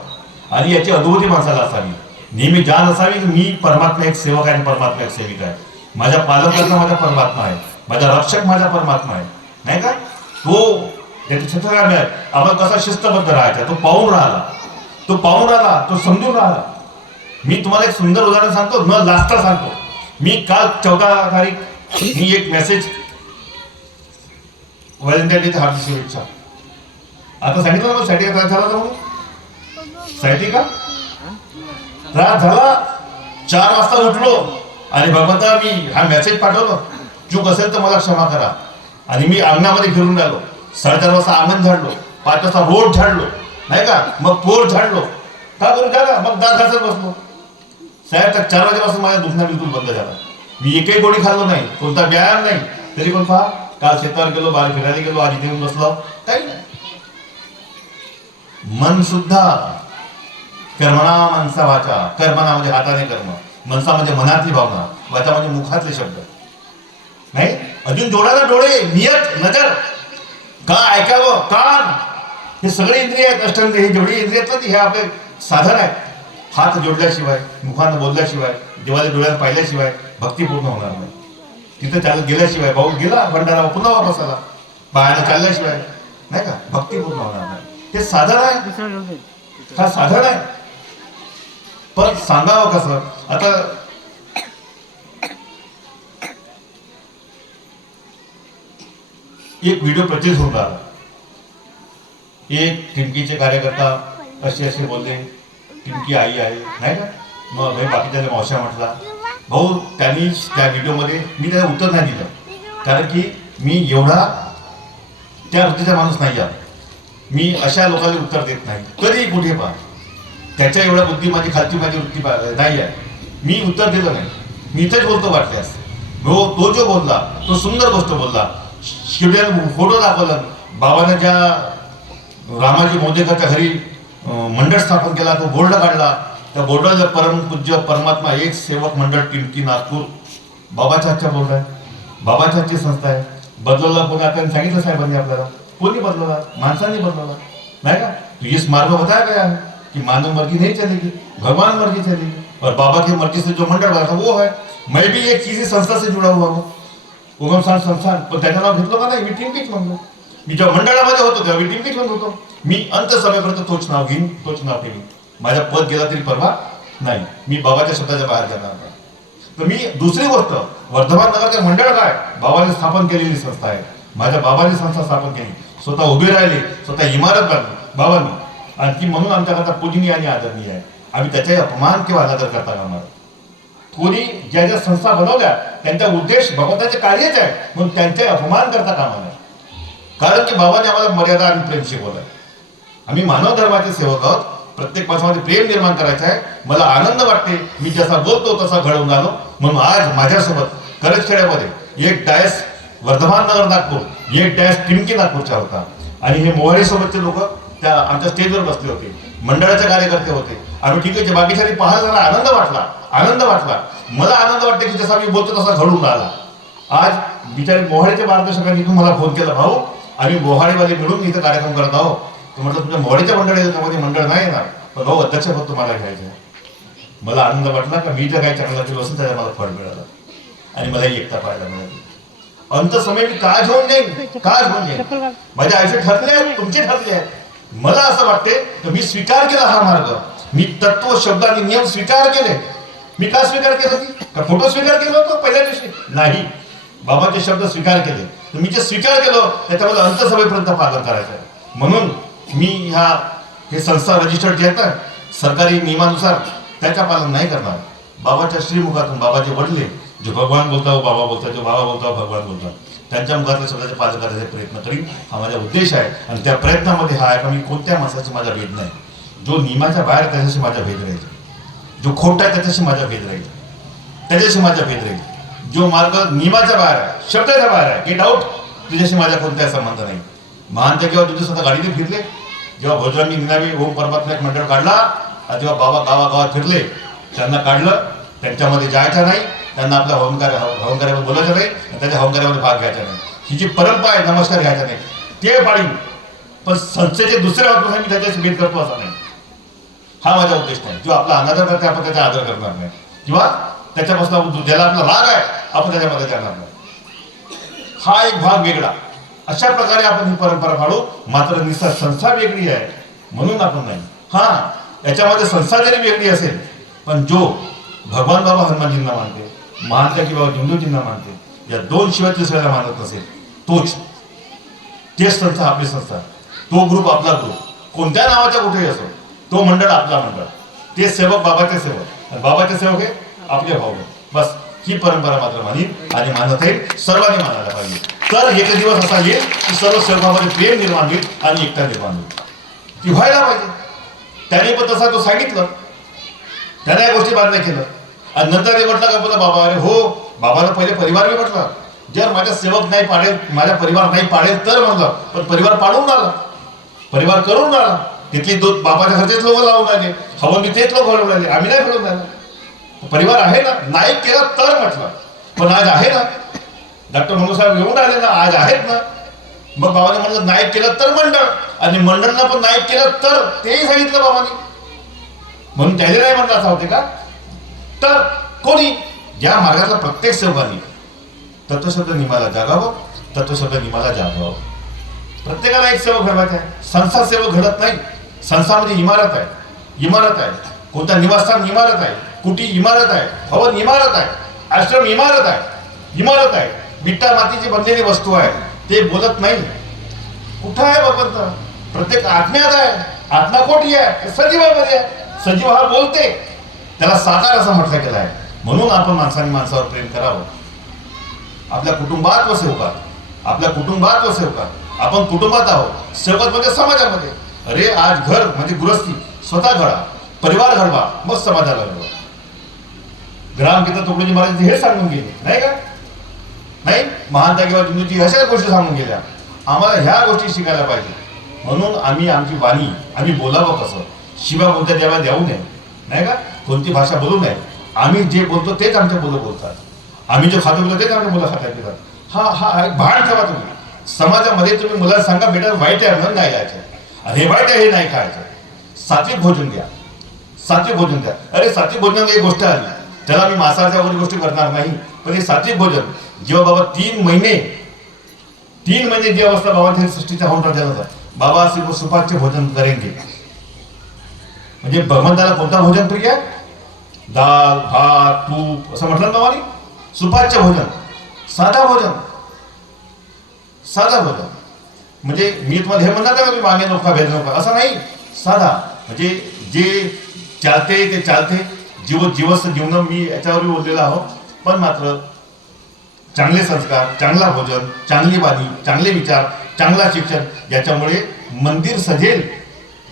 आणि याची अनुभूती माणसाला असावी, नेहमी जाण असावी की मी परमात्मा एक सेवक आहे आणि परमात्मा एक सेविका आहे. माझ्या पालकर्ता माझा परमात्मा आहे, माझा रक्षक माझा परमात्मा आहे, नाही का? तो त्याचे छत्र आपण कसा शिस्तबद्ध राहायचा, तो पाहून राहिला, तो समजून राहिला. मी तुम्हाला एक सुंदर उदाहरण सांगतो, न लाजता सांगतो. मी काल 14 तारीख मी एक मेसेज, व्हॅलेंटाईन डे हार्दिक शुभेच्छा. आता सांगितलं ना साठी त्रास झाला, म्हणून साठी का त्रास झाला. 4 वाजता उठलो आणि भगवंता मी हा मेसेज पाठवलो, चूक असेल तर मला क्षमा करा. आणि मी अंगणामध्ये फिरून राहिलो. 4:30 वाजता अंगण झाडलो, 5 वाजता रोड झाडलो, नाही का, मग पोर झाडलो. का करू झाला, मग दात घासत बसलो. साहेब 4 वाजेपासून माझा दुखणं बिलकुल बंद झाला. मी एकही गोळी खाल्लो नाही, कोणता व्यायाम नाही. तरी पण पहा, काल शेतावर गेलो, बाहेर फिरायला गेलो, आज इथे येऊन बसलो, काही नाही. मन सुद्धा कर्मणा मनसा वाचा, कर्मणा म्हणजे हाताने कर्म, मनसा म्हणजे मनातली भावना, वाचा म्हणजे मुखातले शब्द, नाही. अजून जोडायला डोळे, नियत, नजर, का ऐकावं, कान, हे सगळे इंद्रिय आहेत. अष्टंद्रिय हे जेवढी इंद्रिय आहेत ना, हे आपले साधन आहेत. हात जोडल्याशिवाय, मुखानं बोलल्याशिवाय, देवाच्या डोळ्यात पाहिल्याशिवाय भक्ती पूर्ण होणार नाही. तिथं चालत गेल्याशिवाय, भाऊ गेला भंडारा पुन्हा वापस आला, बाहेर चालल्याशिवाय, नाही का, भक्ती पूर्ण होणार नाही. हे साधन आहे, हा साधन आहे. पण सांगावं कसं? आता एक व्हिडिओ प्रचित होऊन राहिला. एक टिमकीचे कार्यकर्ता असे बोलले, टिमकी आई आहे, नाही का. मग बाकीच्या मावश्या म्हटला, भाऊ त्यांनी त्या व्हिडिओमध्ये मी त्याला उत्तर नाही दिलं, कारण की मी एवढा त्या वृत्तीचा माणूस नाही आहे. मी अशा लोकांना उत्तर देत नाही कधी कुठे पहा. त्याच्या एवढा बुद्धी माझी खालची माझी वृत्ती नाही आहे. मी उत्तर दिलं नाही. मी इथेच बोलतो वाटल्यास. तो जो बोलला तो सुंदर गोष्ट बोलला. शिवड्याने फोटो दाखवला बाबाने ज्या रामाजी मोदेकरच्या घरी मंडळ स्थापन केला, तो बोर्ड काढला. त्या बोर्डाला परमपूज्य परमात्मा एक सेवक मंडळ टिमकी नागपूर बाबाच्या हातच्या बोर्ड आहे. बाबाच्या हातची संस्था आहे. बदलवला कोणी? आता सांगितलं साहेबांनी आपल्याला. कोणी बदलवला? माणसांनी बदलवला नाही का. तो इस मार्ग बताया गया है कि मानव मर्जी नहीं चलेगी, भगवान मर्जी चलेगी. और बाबा की मर्जी से जो मंडळ बना था वो है. मैं भी एक किसी संस्था से जुड़ा हुआ हूँ, उगम संस्थान. पण त्याचं नाव घेतलं का नाही? मी टिमकीच म्हणलो. मी जेव्हा मंडळामध्ये होतो तेव्हा मी टिमकीच म्हणत होतो. मी अंत समेपर्यंत तोच नाव घेईन, तोच नाव ठेवीन. माझ्या पद गेला तरी परवा नाही. मी बाबाच्या शब्दाच्या बाहेर जाणार नाही. तर मी दुसरी गोष्ट, वर्धमान नगरचे मंडळ काय बाबाने स्थापन केलेली संस्था आहे. माझ्या बाबांनी संस्था स्थापन केली, स्वतः उभे राहिले, स्वतः इमारत बांधली बाबांनी. आणखी म्हणून आमच्याकरता पूजनीय आणि आदरणीय आहे. आम्ही त्याचाही अपमान किंवा अनादर करता कामा नये. कोणी ज्या ज्या संस्था बनवल्या त्यांचा उद्देश भगवंताचे कार्यच आहे, म्हणून त्यांचाही अपमान करता कामा नये. कारण की बाबाने आम्हाला मर्यादा आणि प्रेम शिकवलंय. आम्ही मानव धर्माचे सेवक आहोत. प्रत्येक माणसामध्ये प्रेम निर्माण करायचं आहे. मला आनंद वाटते मी जसा बोलतो तसा घडवून आलो. म्हणून आज माझ्यासोबत करजखेड्यामध्ये एक डायस वर्धमान नगर नागपूर, एक डायस टिमकी नागपूरचा होता. आणि हे मोहाडी सोबतचे लोक त्या आमच्या स्टेजवर बसले होते. मंडळाचे कार्यकर्ते होते. आम्ही ठीक आहे बाकीच्या पाहायला जरा आनंद वाटला. मला आनंद वाटते की जसा मी बोलतो तसा घडून आला. आज बिचारे मोहाडीच्या मार्गदर्शकांनी मला फोन केला, भाऊ आम्ही मोहाडीवाले मिळून इथं कार्यक्रम करत आहोत. तर म्हटलं तुमच्या मोहाडीच्या मंडळ त्यामध्ये मंडळ नाही येणार, पण भाऊ अध्यक्षपद तुम्हाला घ्यायचं आहे. मला आनंद वाटला का मी जर काही चांगला केलं असेल त्याच्या मला फळ मिळालं आणि मलाही एकता पाहायला मिळाली. अंत समय मी का घेऊन जाईन. माझ्या आयुष्य ठरले आहेत, तुमचे ठरले आहेत. मला असं वाटते की मी स्वीकार केला हा मार्ग. मी तत्व शब्द आणि नियम स्वीकार केले. मी का स्वीकार केलं? का फोटो स्वीकार केला होतो पहिल्या दिवशी? नाही, बाबाचे शब्द स्वीकार केले. तर मी जे स्वीकार केलं त्याच्यामध्ये अंतसभेपर्यंत पालन करायचं आहे. म्हणून मी हे संस्था रजिस्टर्ड जे आहेत ना सरकारी नियमानुसार त्याच्या पालन नाही करणार. बाबाच्या श्रीमुखातून बाबाचे वडले जो भगवान बोलता बाबा बोलता, जो बाबा बोलता भगवान बोलता, त्यांच्या मुखातल्या शब्दाचे पालन करायचा प्रयत्न करीन. हा माझा उद्देश आहे. आणि त्या प्रयत्नामध्ये हा आहे का मी कोणत्या माणसाची माझा भेद नाही. जो नियमाच्या बाहेर त्याच्याशी माझा भेद राहील. जो खोटा आहे त्याच्याशी माझा भेद राहील. जो मार्ग नियमाच्या बाहेर आहे, शब्दाच्या बाहेर आहे, गेट आउट, तुझ्याशी माझा कोणताही संबंध नाही. महानच्या जेव्हा तुझे स्वतः गाडीने फिरले, जेव्हा भोजरांनी निनावी ओम परमात्मा एक मंडळ काढला, तेव्हा बाबा गावागावात फिरले, त्यांना काढलं. त्यांच्यामध्ये जायचं नाही, त्यांना आपल्या हवंकार्यावर बोलायचं नाही, त्याच्या हवंकार्यामध्ये भाग घ्यायचा नाही. ही जी परंपरा आहे नमस्कार घ्यायचा नाही ते पाळीन. पण संस्थेचे दुसरे वाटपास मी त्याच्याशी भेद करतो असा नाही. हा माझा उद्देश नाही. जो आपला अनादर करते आपण त्याचा आदर करणार नाही, किंवा त्याच्यापासून ज्याला आपला राग आहे आपण त्याच्यामध्ये जाणार नाही. हा एक भाग वेगळा. अशा प्रकारे आपण ही परंपरा पाळू. मात्र निस्ता संस्था वेगळी आहे म्हणून आपण नाही. याच्यामध्ये संस्था जरी वेगळी असेल, पण जो भगवान बाबा हनुमानजींना मानते, महानका की बाबा जिंदूजींना मानते, या दोन शिवाय तिसऱ्याला मानत नसेल, तेच संस्था आपली संस्था, तो ग्रुप आपला ग्रुप, कोणत्या नावाच्या कुठेही असो, तो मंडळ आपला मंडळ, ते सेवक बाबाचे सेवक, बाबाचे सेवक हे आपले भाऊ. बस ही परंपरा मात्र मानीन आणि मानत आहे. सर्वांनी मानायला पाहिजे. तर एक दिवस असा येईल की सर्व सेवकामध्ये प्रेम निर्माण होईल आणि एकता निर्माण होईल. ती व्हायला पाहिजे. त्याने पण तसा तो सांगितलं, त्याने या गोष्टी बांधण्या केलं. आणि नंतर ते म्हटलं का बोला बाबा, अरे हो, बाबाला पहिले परिवार मी म्हटलं, जर माझ्या सेवक नाही पाडेल, माझा परिवार नाही पाडेल तर म्हणलं, पण परिवार पाडून आला, परिवार करून आला. तिथली दूध बाबाच्या घरचेच लोक लावून आले, हवन तेच लोक घडवून आले, आम्ही नाही घडवून आलो. परिवार आहे ना, नाही केला तर म्हटलं, पण आज आहे ना. डॉक्टर मनोसाहेब येऊन आले ना, आज आहेत ना. मग बाबाने म्हणलं नाही केलं तर मंडळ, आणि मंडळाला पण नाही केलं तर, तेही सांगितलं बाबांनी. म्हणून त्याने नाही म्हणलं असं होते का? तर कोणी ज्या मार्गातला प्रत्येक सेवकांनी तत्वशब्द निमाला जागावं, तत्वशब्द निमाला जागावं. प्रत्येकाला एक सेवक घडवायचा आहे. संस्था सेवक घडत नाही. संस्थामध्ये इमारत आहे, कोणता निवासस्थान इमारत आहे, कुटी इमारत आहे, भवन इमारत आहे, आश्रम इमारत आहे. विटा मातीची बनलेली वस्तू आहे, ते बोलत नाही. कुठं आहे भगवंत? प्रत्येक आत्म्यात आहे. आत्मा कोठी आहे? सजीवामध्ये आहे. सजीव हा बोलते, त्याला साकार असं म्हटलं गेलं आहे. म्हणून आपण माणसाने माणसावर प्रेम करावं. आपल्या कुटुंबात व सेवकात, आपल्या कुटुंबात व सेवकात, आपण कुटुंबात आहोत, सेवकात म्हणजे समाजामध्ये. अरे आज घर म्हणजे गृहस्थी, स्वतः घडा, परिवार घडवा, मग समाजाला घडवा. ग्रामगीता तुकडोजी महाराज हे सांगून गेले नाही का? नाही, महानता किंवा जिंदूची अशाच गोष्टी सांगून गेल्या. आम्हाला ह्या गोष्टी शिकायला पाहिजे. म्हणून आम्ही आमची वाणी आम्ही बोलावं कसं, शिवा कोणत्या देवा द्यावू नये नाही का, कोणती भाषा बोलू नये. आम्ही जे बोलतो तेच आमच्या मुलं बोलतात, आम्ही जे खातो पितो तेच आमच्या मुलं खाता पितात. हा एक भान ठेवा तुम्ही. समाजामध्ये तुम्ही मुलाला सांगा बेटा वाईट आहे म्हणून नाही यायचं, आणि हे वाईट आहे हे नाही खायचं. सात्विक भोजन द्या, सात्विक भोजन द्या. अरे सात्विक भोजन एक गोष्ट आली, त्याला मी मांसाहारच्या वगैरे गोष्टी करणार नाही, पण हे सात्विक भोजन जेव्हा बाबा 3 महिने जी अवस्था बाबा सृष्टीच्या होऊन राहिला, बाबा सिर्फ सुपाच्य भोजन करेंगे. म्हणजे भगवंताला कोणता भोजन प्रिय आहे? दाल भात तूप असं म्हटलं ना बाबांनी. सुपाच्य भोजन, साधा भोजन, साधा भोजन. म्हणजे मी तुम्हाला हे म्हणणार का तुम्ही मागे नका भेद नका, असं नाही. साधा म्हणजे जे चालते ते चालते, जीवस्थ जीवन मी याच्यावरही बोललेलो आहोत. पण मात्र चांगले संस्कार, चांगला भोजन, चांगली वाणी, चांगले विचार, चांगला शिक्षण, याच्यामुळे मंदिर सजेल.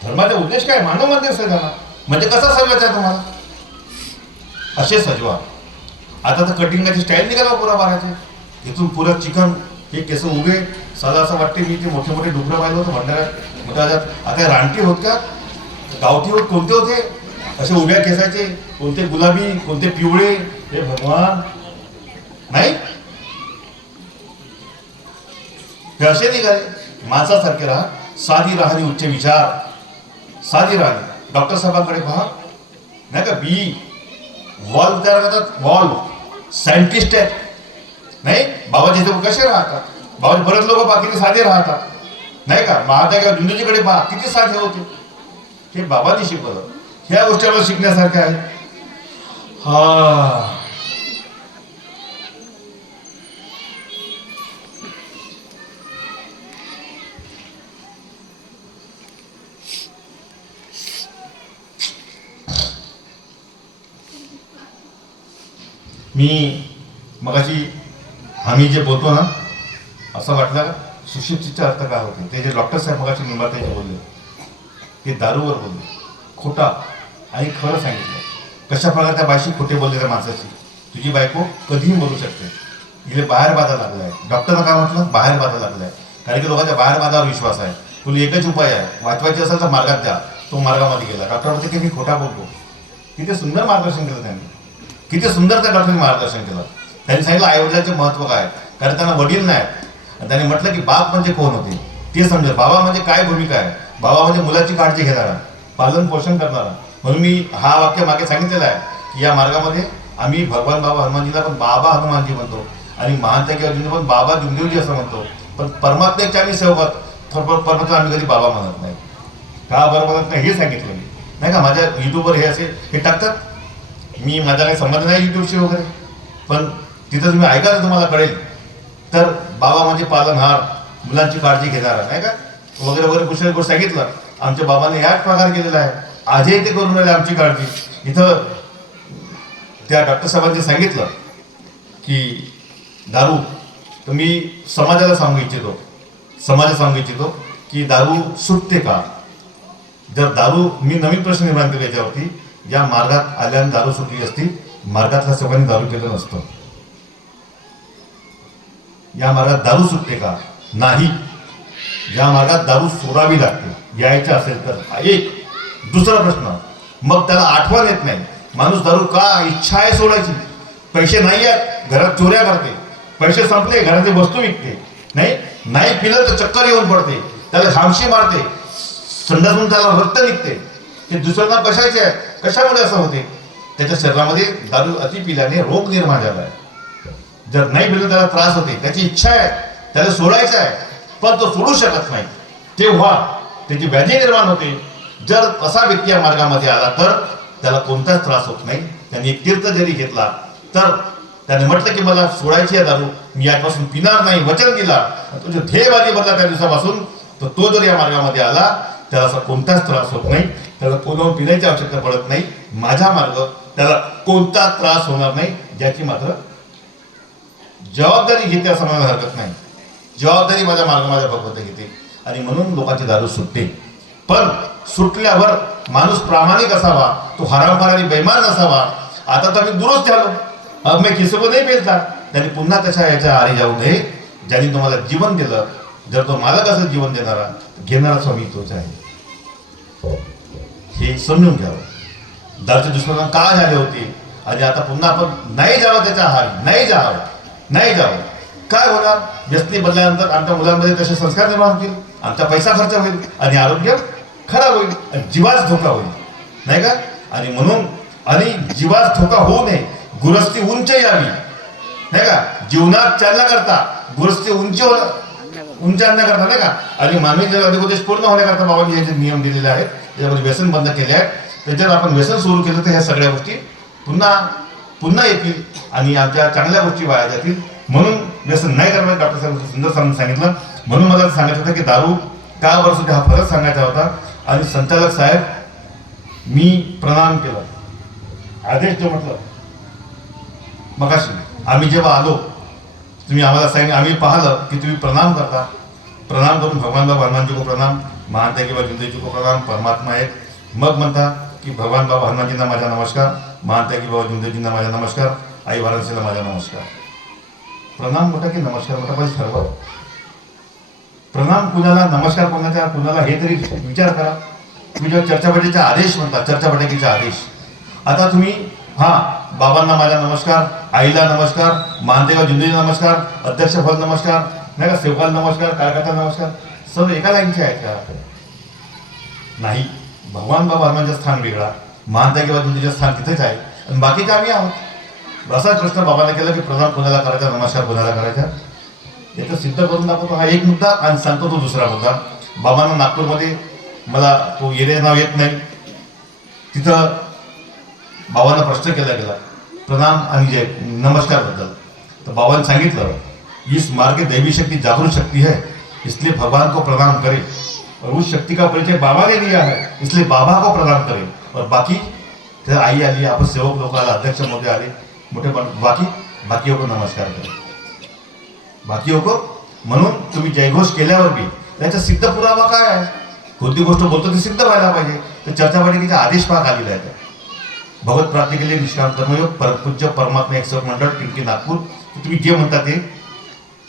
धर्माचा उद्देश काय? मानव मंदिर सजवणं. म्हणजे कसा सजवायचा आहे तुम्हाला? असे सजवा. आता तर कटिंगाची स्टाईल निघाला पुरा बाराचे, इथून पुरं चिकन, हे केस उभे, साधा असं वाटते मी ते मोठे मोठे डुकरं पाहिलं होतं भंडाऱ्यात. मग आता रानटी होत का, गावठी होत कोणते होते? असे उभ्या केसाचे, कोणते गुलाबी, कोणते पिवळे, हे भगवान नाही. हे असे निघाले. माणसासारखे राहा, साधी राहणी, उच्च विचार, साधी राहणी. डॉक्टर साहेबांकडे पहा नाही का, वॉल्व तयार करतात, वॉल्व सायंटिस्ट आहेत नाही. बाबाजी ते कसे राहतात, बाबाजी बरेच लोक बाकीचे साधे राहतात नाही का. महात्मा किंवा जिंदूजीकडे पहा किती साधे होते, हे बाबांनी शिकवलं. ह्या गोष्टी आम्हाला शिकण्यासारख्या आहे. हा मी मगाशी आम्ही जे बोलतो ना, असं वाटलं सुशिक्षितचा अर्थ काय होते. ते जे डॉक्टर साहेब मगाशी निंबाळते बोलले, ते दारूवर बोलले, खोटा आणि खरं सांगितलं. कशा प्रकारे त्या बाईशी खोटे बोलले त्या माणसाशी. तुझी बायको कधीही बोलू शकते, इथे बाहेर बाधा लागला आहे. डॉक्टरनं काय म्हटलं? बाहेर बाधा लागला आहे. कारण की लोकांच्या बाहेर बाधावर विश्वास आहे. तुला एकच उपाय आहे, वाचवायची असेल तर मार्गात द्या. तो मार्गामध्ये गेला. डॉक्टर म्हणते की मी खोटा बोलतो. किती सुंदर मार्गदर्शन केलं त्यांनी, किती सुंदर त्या डॉक्टरने मार्गदर्शन केलं. त्यांनी सांगितलं आईवडिलांचे महत्त्व काय, कारण त्यांना वडील नाही. त्यांनी म्हटलं की बाप म्हणजे कोण होते ते समजेल, बाबा म्हणजे काय भूमिका आहे. बाबा म्हणजे मुलाची काळजी घेणारा, पालन पोषण करणारा. म्हणून मी हा वाक्य मागे सांगितलेलं आहे की या मार्गामध्ये आम्ही भगवान बाबा हनुमानजीला पण बाबा हनुमानजी म्हणतो, आणि महानता किंवा जिंदू पण बाबा जिंदेवजी असं म्हणतो. पण परमात्म्याचे आम्ही सेवकात, परमात्मा आम्ही कधी बाबा म्हणत नाही. का बरं म्हणत नाही हे सांगितलं मी नाही का. माझ्या युट्यूबवर हे असे हे टाकतात, मी माझा काही संबंध नाही युट्यूबशी वगैरे, पण तिथं तुम्ही ऐका तर तुम्हाला कळेल. तर बाबा म्हणजे पालनहार, मुलांची काळजी घेणारा नाही का, वगैरे वगैरे कुठल्या गोष्ट सांगितलं. आमच्या बाबाने याच प्रकार केलेला आहे. आजही ते करून राहिले आमची काळजी. इथं त्या डॉक्टर साहेबांनी सांगितलं की दारू, तर मी समाजाला सांगू इच्छितो की दारू सुटते का. जर दारू, मी नवीन प्रश्न निर्माण केला याच्यावरती, या मार्गात आल्याने दारू सुटली असती, मार्गातल्या सर्वांनी दारू केलं नसतं. या मार्गात दारू सुटते का? नाही. या मार्गात दारू सोडावी लागते यायचं असेल तर. एक दुसरा प्रश्न, मग त्याला आठवण येत नाही. माणूस दारू का, इच्छा आहे सोडायची, पैसे नाही आहेत, घरात चोऱ्या करते, पैसे संपले, घरातली वस्तू विकते, नाही पिलं तर चक्कर येऊन पडते, त्याला घामशी मारते, संडासून त्याला रक्त निघते. ते दुसऱ्यांना कशाचे आहे, कशामुळे असं होते? त्याच्या शरीरामध्ये दारू अति पिल्याने रोग निर्माण झाला आहे. जर नाही पिलं त्याला त्रास होते, त्याची इच्छा आहे, त्याला सोडायचं आहे, पण तो सोडू शकत नाही, तेव्हा त्याची व्याधी निर्माण होते. जर असा व्यक्ती या मार्गामध्ये आला तर त्याला कोणताच त्रास होत नाही. त्याने एक तीर्थ जरी घेतला तर त्याने म्हटलं की मला सोडायची आहे दारू, मी यापासून पिणार नाही, वचन दिला, तो जो ध्येयवादी बनला त्या दिवसापासून, तर तो जर या मार्गामध्ये आला त्याला असा कोणताच त्रास होत नाही, त्याला कोणावर पिण्याची आवश्यकता पडत नाही. माझा मार्ग त्याला कोणता त्रास होणार नाही, ज्याची मात्र जबाबदारी घेते असं म्हणायला हरकत नाही. जबाबदारी माझ्या मार्ग माझ्या भगवंत घेते आणि म्हणून लोकांची दारू सुटते. पण सुटल्यावर माणूस प्रामाणिक असावा, तो हरामखोर आणि बेईमान नसावा. आता तर मी दुरुस्त झालो, अब मैं किसी को नहीं पेलता. त्यांनी पुन्हा तशा याच्या आरी जाऊ नये. ज्यांनी तुम्हाला जीवन दिलं, जर तो मालक असं जीवन देणारा, घेणारा स्वामी तोच आहे. हे समजून घ्यावं. दारूचे दुष्परिणाम का झाले होते आणि आता पुन्हा आपण नाही जावं त्याच्या आहारी, नाही जावं. काय होणार? व्यसनी बदल्यानंतर आमच्या मुलांमध्ये तसे संस्कार निर्माण होतील, आमचा पैसा खर्च होईल आणि आरोग्य खराब होईल आणि जीवास धोका होईल, नाही का? आणि म्हणून आणि जीवास धोका होऊ नये, गुरस्ती उंच यावी, नाही का? जीवनात चालना करता गुरस्ती उंच आणण्याकरता, नाही का? आणि मानवी अधिकोदेश पूर्ण होण्याकरता बाबांनी हे जे नियम दिलेले आहेत, त्याच्यामध्ये व्यसन बंद केले आहेत. त्याच्यावर आपण व्यसन सुरू केलं तर ह्या सगळ्या गोष्टी पुन्हा येतील आणि आमच्या चांगल्या गोष्टी वाया जातील. म्हणून व्यसन नाही करणार. डॉक्टर साहेब सुंदर सांगितलं. म्हणून मला सांगायचं होतं की दारू का बरं सुद्धा हा फरक सांगायचा होता. आणि संचालक साहेब, मी प्रणाम केला, आदेश जो म्हटलं मगाशी आम्ही जेव्हा आलो, तुम्ही आम्हाला सांगितलं, आम्ही पाहिलं की तुम्ही प्रणाम करता. प्रणाम करून भगवान बाबा हनुमानजी को प्रणाम, मानता की बाबा जिंदगी को प्रणाम, परमात्मा आहे. मग म्हणता की भगवान बाबा हनुमानजींना माझा नमस्कार, मानता की बाबा जिंदगींना माझा नमस्कार, आई वाराणसीला माझा नमस्कार. प्रणाम मोठा की नमस्कार मोठा, पण ठरवा. प्रणाम कुणाला, नमस्कार कुणाला हे तरी विचार करा. तुम्ही जेव्हा चर्चाबैठकीचा आदेश म्हणता, चर्चाबैठकीचा आदेश, आता तुम्ही बाबांना माझा नमस्कार, आईला नमस्कार, मानतेगाव जिंदगीला नमस्कार, अध्यक्ष फल नमस्कार, नाही का, सेवकाला नमस्कार, कार्यकर्ता नमस्कार, सर्व एका लाईनचे आहेत का? नाही. भगवान बाबा हनुमानचं स्थान वेगळा, मानता किंवा जिंदगीचं स्थान तिथेच आहे आणि बाकीचे आम्ही आहोत. असाच प्रश्न बाबांना केला की प्रणाम कोणाला करायचा, नमस्कार कोणाला करायचा, याचं सिद्ध करून दाखवतो. हा एक मुद्दा आणि सांगतो तो दुसरा मुद्दा. बाबांना नागपूरमध्ये, मला तो एरिया नाव येत नाही, तिथं बाबांना प्रश्न केला गेला प्रणाम आणि जय नमस्कार बद्दल. तर बाबांनी सांगितलं, इस मार्ग की दैवी शक्ति जागरूक शक्ति है, इसलिए भगवान को प्रणाम करें. और उस शक्ति का परिचय बाबा ने दिया है, इसलिए बाबा को प्रणाम करें. और बाकी तर आई आली, आपण सेवक लोक आला, अध्यक्ष मोठे आले, मोठे बाकी को नमस्कार करें, बाकी को. म्हणून तुम्ही जयघोष केल्यावर बी त्याचा सिद्ध पुरावा काय आहे? कोणती गोष्ट बोलतो ती सिद्ध व्हायला पाहिजे. तर चर्चा बैठकीचा आदेश पाक आलेला आहे. भगवत प्राप्ती के लिए निष्काम कर्मयोग परमपूज्य परमात्मा एक सेवक मंडळ पिंपरी नागपूर. तुम्ही जे म्हणता ते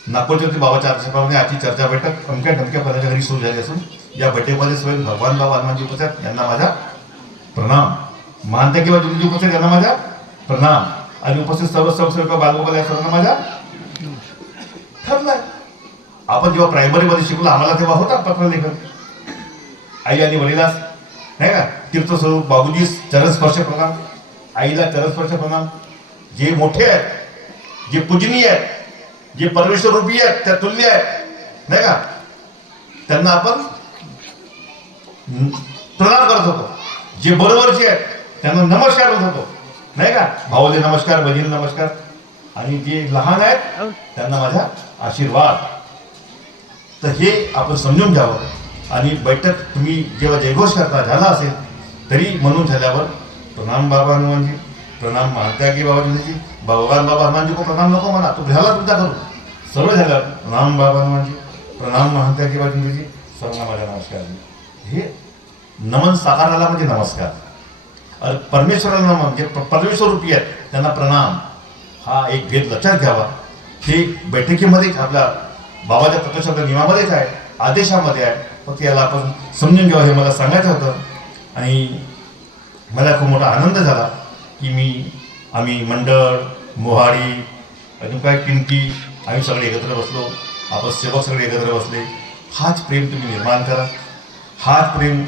नागपूरच्या बाबाच्या आदेशाप्रमाणे आजची चर्चा बैठक अमक्या ढमक्या पदाच्या घरी सुरू झाली असून या बैठकीमध्ये स्वयं भगवान बाबा हनुमानजी उपस्थित यांना माझा प्रणाम, मानता किंवा जिंदगी उपस्थित यांना माझा प्रणाम आणि उपस्थित सर्व सेवक बालगोपाल या सर्वांना माझा ठरलाय. आपण जेव्हा प्रायमरीमध्ये शिकलो आम्हाला तेव्हा होता पत्रलेखन. आई आणि वडिलास, नाही का, तीर्थस्वरूप बाबूजी चरणस्पर्श प्रणाम, आईला चरणस्पर्श प्रणाम. जे मोठे आहेत, जे पूजनीय आहेत, जे परमेश्वर रूपी आहेत, त्या तुल्य आहेत, नाही का, त्यांना आपण प्रणाम करत होतो. जे बरोबरचे आहेत त्यांना नमस्कार करत होतो, नाही का, भाऊले नमस्कार, बहिणीला नमस्कार. आणि जे लहान आहेत त्यांना माझा आशीर्वाद. तर हे आपण समजून घ्यावं. आणि बैठक तुम्ही जेव्हा जयघोष करता झाला असेल तरी म्हणून झाल्यावर प्रणाम बाबा हनुमानजी, प्रणाम मानता की बाबा जिंदगी, भगवान बाबा हनुमानजी को प्रणाम नको म्हणा, तो झाला तुमचा करू. सर्व झाल्यावर प्रणाम बाबा हनुमानजी, प्रणाम मानता की बाबा जिंदगी, सर्वांना माझा नमस्कार. हे नमन साकाराला म्हणजे नमस्कार. आणि परमेश्वराला नमन, म्हणजे परमेश्वर रूपी आहेत त्यांना प्रणाम. हा एक भेद लक्षात घ्यावा. हे बैठकीमध्येच आपल्या बाबाच्या तत्वशब्द नियमामध्येच आहे, आदेशामध्ये आहे. फक्त याला आपण समजून घ्यावं हे मला सांगायचं होतं. आणि मला खूप मोठा आनंद झाला की आम्ही मंडळ, मोहाडी, अजून काय पिंकी, आम्ही सगळे एकत्र बसलो, आपण सेवक सगळे एकत्र बसले. हाच प्रेम तुम्ही निर्माण करा. हाच प्रेम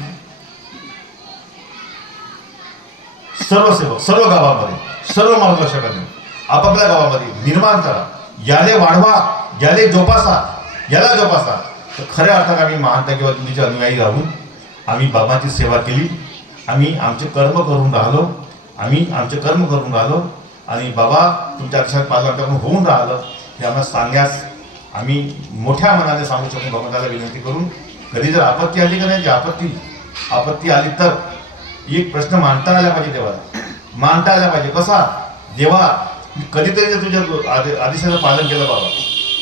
सर्व सेवक, सर्व गावामध्ये, सर्व मार्गदर्शकांनी आपापल्या गावामध्ये निर्माण करा. याले वाढवा, याले जोपासा, याला जोपासा. तर खऱ्या अर्थात आम्ही महानता किंवा तुमचे अनुयायी राहून आम्ही बाबाची सेवा केली. आम्ही आमचे कर्म करून राहिलो, आणि बाबा तुमच्या आदेशात पालन आमच्याकडून होऊन राहिलं हे आम्हाला सांगण्यास आम्ही मोठ्या मनाने सांगू शकून भगवंताला विनंती करून. कधी जर आपत्ती आली का नाही, आपत्ती आली तर एक प्रश्न मांडता आला पाहिजे देवाला मानता आला पाहिजे. कसा? देवा मी कधीतरी जर तुझ्या आदेशाचं पालन केलं बाबा,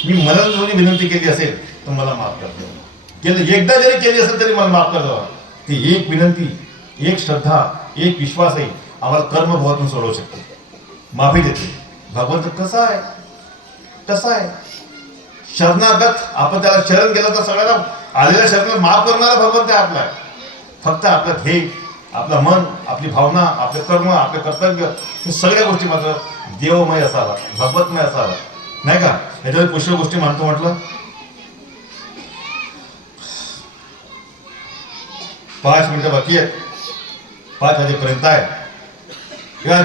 मी मला जरी विनंती केली असेल तर मला माफ कर देवा. केलं एकदा जरी केली असेल तरी मला माफ कर देवा. ती एक विनंती, एक श्रद्धा, एक विश्वासही आम्हाला कर्मभवातून सोडवू शकते, माफी देते. भगवंत कसा आहे? तसा आहे शरणागत. आपण त्याला शरण केलं तर सगळ्याला आलेल्या शरणाला माफ करणारा भगवंत आहे आपला. फक्त आपलं ध्येय, आपलं मन, आपली भावना, आपले कर्म, आपले कर्तव्य, हे सगळ्या गोष्टी मात्र देवमय असावा, भगवतमय असावा, नाही का? याच्यावर पुष्कळ गोष्टी मानतो. म्हटलं 5 मिनिटं बाकी आहेत, 5 वाजेपर्यंत आहे. या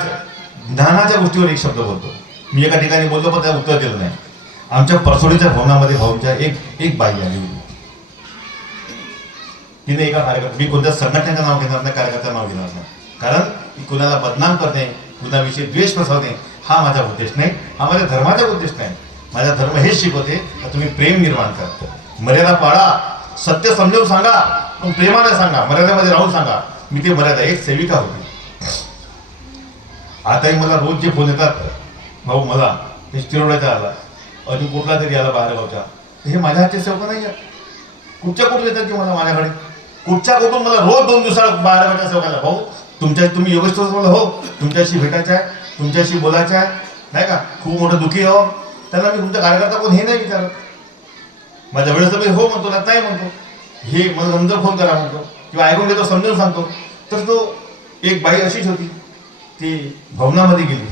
ज्ञानाच्या गोष्टीवर एक शब्द बोलतो. मी एका ठिकाणी बोललो पण त्याला उत्तर दिलं नाही. आमच्या परसोडीच्या भवनामध्ये भाऊंच्या एक बाई आली होती. तिने एका कार्यकर्ता, मी कोणत्या संघटनेचं नाव घेणार नाही, कार्यकर्त्याचं नाव घेणार नाही, कारण की कुणाला बदनाम करणे, कुणाविषयी द्वेष पसरवणे हा माझा उद्देश नाही, हा माझ्या धर्माचा उद्देश नाही. माझा धर्म हेच शिकवते की तुम्ही प्रेम निर्माण करा, मर्यादा पाळा, सत्य समजावून सांगा, पण प्रेमाने सांगा, मर्यादेमध्ये राहून सांगा. मी ती मर्यादा, एक सेविका होती. आताही मला रोज जे फोन येतात, भाऊ मला ते स्टिरोडाचा आला, अजून कुठला तरी आला बाहेरगावच्या, हे माझ्या हातचे सेवक नाही आहेत. कुठून येतात की मला माझ्याकडे, कुठून मला रोज 2 दिवसाला बाहेरगावच्या सेवकाला, भाऊ तुम्ही योगेश्वर मला, हो तुमच्याशी भेटायचं आहे, तुमच्याशी बोलायचं आहे, नाही का? खूप मोठं दुःखी हो. त्यांना मी तुमचा कार्यकर्ता कोण हे नाही विचारत. माझ्या वेळेस मी हो म्हणतो, नाही म्हणतो, हे मला नंतर फोन करा म्हणतो, किंवा ऐकून घेतो, समजून सांगतो. तर तो एक बाई अशीच होती, ती भवनामध्ये गेली,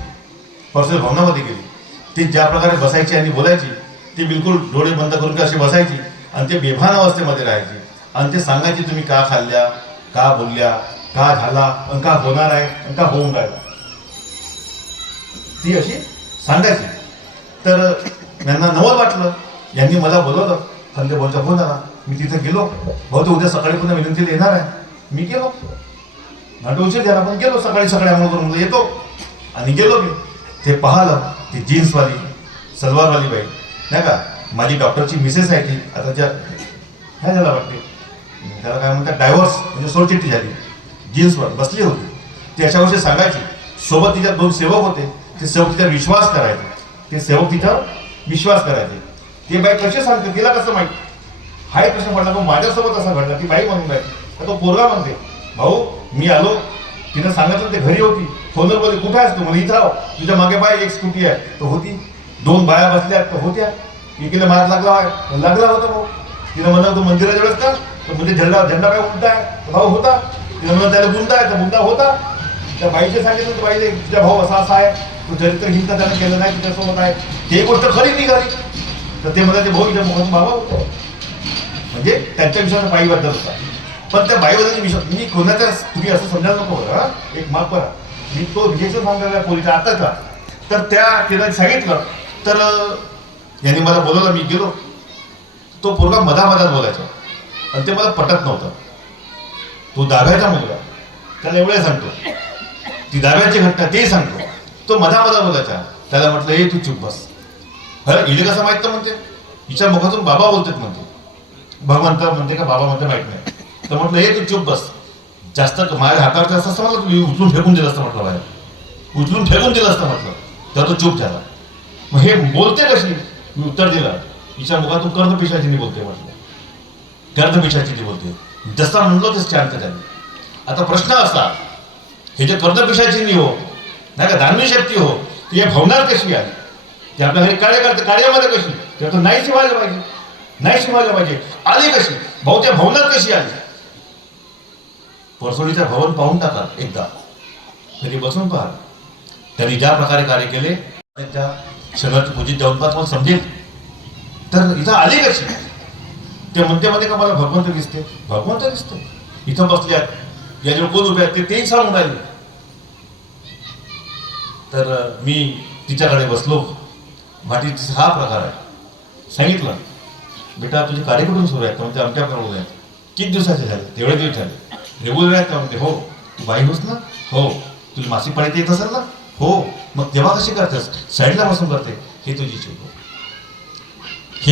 परसोड भवनामध्ये गेली. ती ज्या प्रकारे बसायची आणि बोलायची, ती बिलकुल डोळे बंद करून अशी बसायची आणि ते बेभान अवस्थेमध्ये राहायची. आणि ते सांगायची तुम्ही का खाल्ल्या, का बोलल्या, का झाला, आणि का होणार आहे, आणि का होऊन राहिला, ती अशी सांगायची. तर यांना नवल वाटलं, यांनी मला बोलवलं, संजय भाऊचा फोन आला. मी तिथे गेलो. भाऊ तो उद्या सकाळी पुन्हा विनंतीला येणार आहे. मी गेलो, नाटो उशीर झाला पण गेलो. सकाळी आम्हाला करून येतो आणि गेलो. मी ते पाहिलं, ती जीन्सवाली सलवारवाली बाई, नाही का, माझी डॉक्टरची मिसेस आहे. ती आता ज्या काय झाला वाटते, त्याला काय म्हणतात, डायव्हर्स म्हणजे सोडचिठ्ठी झाली, जीन्सवर बसली होती. ती अशा गोष्टी सांगायची. सोबत तिच्या 2 सेवक होते. ते सेवक तिच्यावर विश्वास करायचे. ते बाई कसे सांगते, तिला कसं माहिती, हाय कसं पडला, मग माझ्यासोबत असा घडला. ती बाई म्हणून राहिली. तो पोरगा म्हणते, भाऊ मी आलो, तिनं सांगितलं ते घरी होती. फोनवर बोलली, कुठे आहेस तू? मला इथं आहो, तुझ्या मागे बाय एक स्कूटी आहे. तो होती. 2 बाया बसल्या तर होत्या. एकीला मार लागला होता भाऊ. तिनं म्हणलं तू मंदिराच्या वेळेस का, तर म्हणजे झेंडा काय उलटा आहे, भाऊ होता. तिनं म्हणलं त्याला बुंदा आहे, तर बुंदा होता. त्या बाईचे सांगितलं, बाईले तुझ्या भाऊ असा आहे, तू चरित्रहीनता त्यानं केलं नाही, तुझ्यासोबत आहे, ते गोष्ट खरी निघाली. तर ते मला ते भाऊ मुखातून बाबा होतो, म्हणजे त्यांच्या विश्वासाचा बाईबद्दल होता. पण त्या बाईबद्दल विश्वास मी कोणाच्या, तुम्ही असं समजायला नको बरं, एक माफ करा, मी तो विजयचं सांगायला पोलीचा आताचा. तर तिला सांगितलं, तर यांनी मला बोलवलं. मी गेलो. तो पोरगा मधामधात बोलायचा आणि ते मला पटत नव्हतं. तो दाव्याचा मुलगा, त्याला एवढे सांगतो, ती दाव्याची घटना तेही सांगतो. तो मधामधात बोलायचा. त्याला म्हटलं, ए तू चुप बस. इले कसं माहित तर म्हणते, हिच्या मुखातून बाबा बोलतात म्हणते, भगवंत म्हणते का बाबा म्हणते माहित नाही. तर म्हटलं, हे तू चुप बस, जास्त माझ्या हातावरचं असं मला तुम्ही उचलून फेकून दिलं असतं म्हटलं, बाहेर उचलून फेकून दिलं असतं म्हटलं. तेव्हा तो चूप झाला. मग हे बोलते कशी? मी उत्तर दिलं, हिच्या मुखातून कर्दपिशाचिनी बोलते म्हटलं, कर्दपिशाचिनी बोलते. जसा म्हणलो ते शांत झाले. आता प्रश्न असा, हे जे कर्दपिशाचिनी हो, नाही का, धार्मिक शक्ती हो, ती हे भवनार कशी आली? ते आपल्या घरी कार्यामध्ये कशी? तेव्हा तो नाही शिवायला पाहिजे, आली कशी? भाऊ त्या भवनात कशी आली? परसोडीचं भवन पाहून टाका एकदा, कधी बसून पहा. त्यांनी ज्या प्रकारे कार्य केले त्या शहराची पूजित जाऊन पाहत मला समजेल. तर इथं आली कशी? ते म्हणते का मला भगवंत दिसते, इथं बसले आहेत, याच्यावर कोण उभे आहेत तेही सांगून राहिले. तर मी तिच्याकडे बसलो. भाटीचा हा प्रकार आहे. सांगितलं, बेटा तुझे कार्य कुठून सुरू आहेत? म्हणते आमच्याकडे आहेत. किती दिवसाचे झाले? तेवढे दिवस झाले. रेग्युलर आहेत का? म्हणते हो. तू बाई होस ना? हो. तुझी मासिक पाळी येत असेल ना? हो. मग तेव्हा कशी करतेस? साईडला बसून करते. हे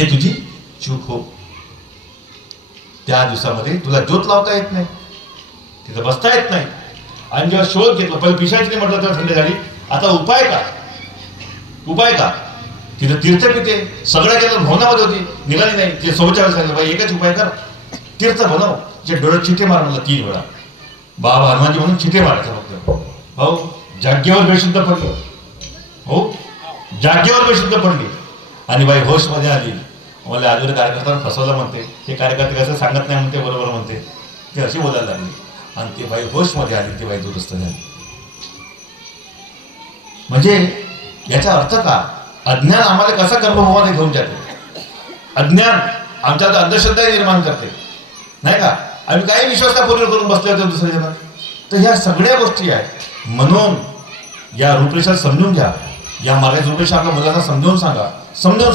तुझी चूक हो. त्या दिवसामध्ये तुला ज्योत लावता येत नाही, तिथं बसता येत नाही, आणि जेव्हा शोध घेतला, पहिले पिशाची नाही म्हटलं तेव्हा थंडी झाली. आता उपाय का? उपाय का? तिथं तीर्थ पिते सगळ्या केलं भवनामध्ये होती, निघाली नाही. ते सोबतच्या वेळेस सांगितलं, बाई एकच उपाय कर, तीर्थ बनव. जे डोळ्यात चिठे मार म्हणलं 3 वेळा. बाबा हनुमानजी म्हणून चिठे मारायचं फक्त. भाऊ जागेवर बेशुद्ध पडली. हो जागेवर बेशुद्ध पडली आणि बाई होशमध्ये आली. मला आजवर कार्यकर्त्यांना फसवलं म्हणते, हे कार्यकर्ते कसं सांगत नाही म्हणते, बरोबर म्हणते, ती अशी बोलायला लागली. आणि ती बाई होशमध्ये आली, ती बाई दुरुस्त झाली. म्हणजे याचा अर्थ का? अज्ञान आम्हाला कसा कर्मभवाने घेऊन जाते. अज्ञान आमच्यात अंधश्रद्धा निर्माण करते, नाही का? आम्ही काही विश्वास पूर्ण करून बसले होते दुसऱ्या जणांना. तर ह्या सगळ्या गोष्टी आहेत. म्हणून या रूपरेषा समजून घ्या. या मार्गाची रूपरेषा आपल्या मुलांना समजावून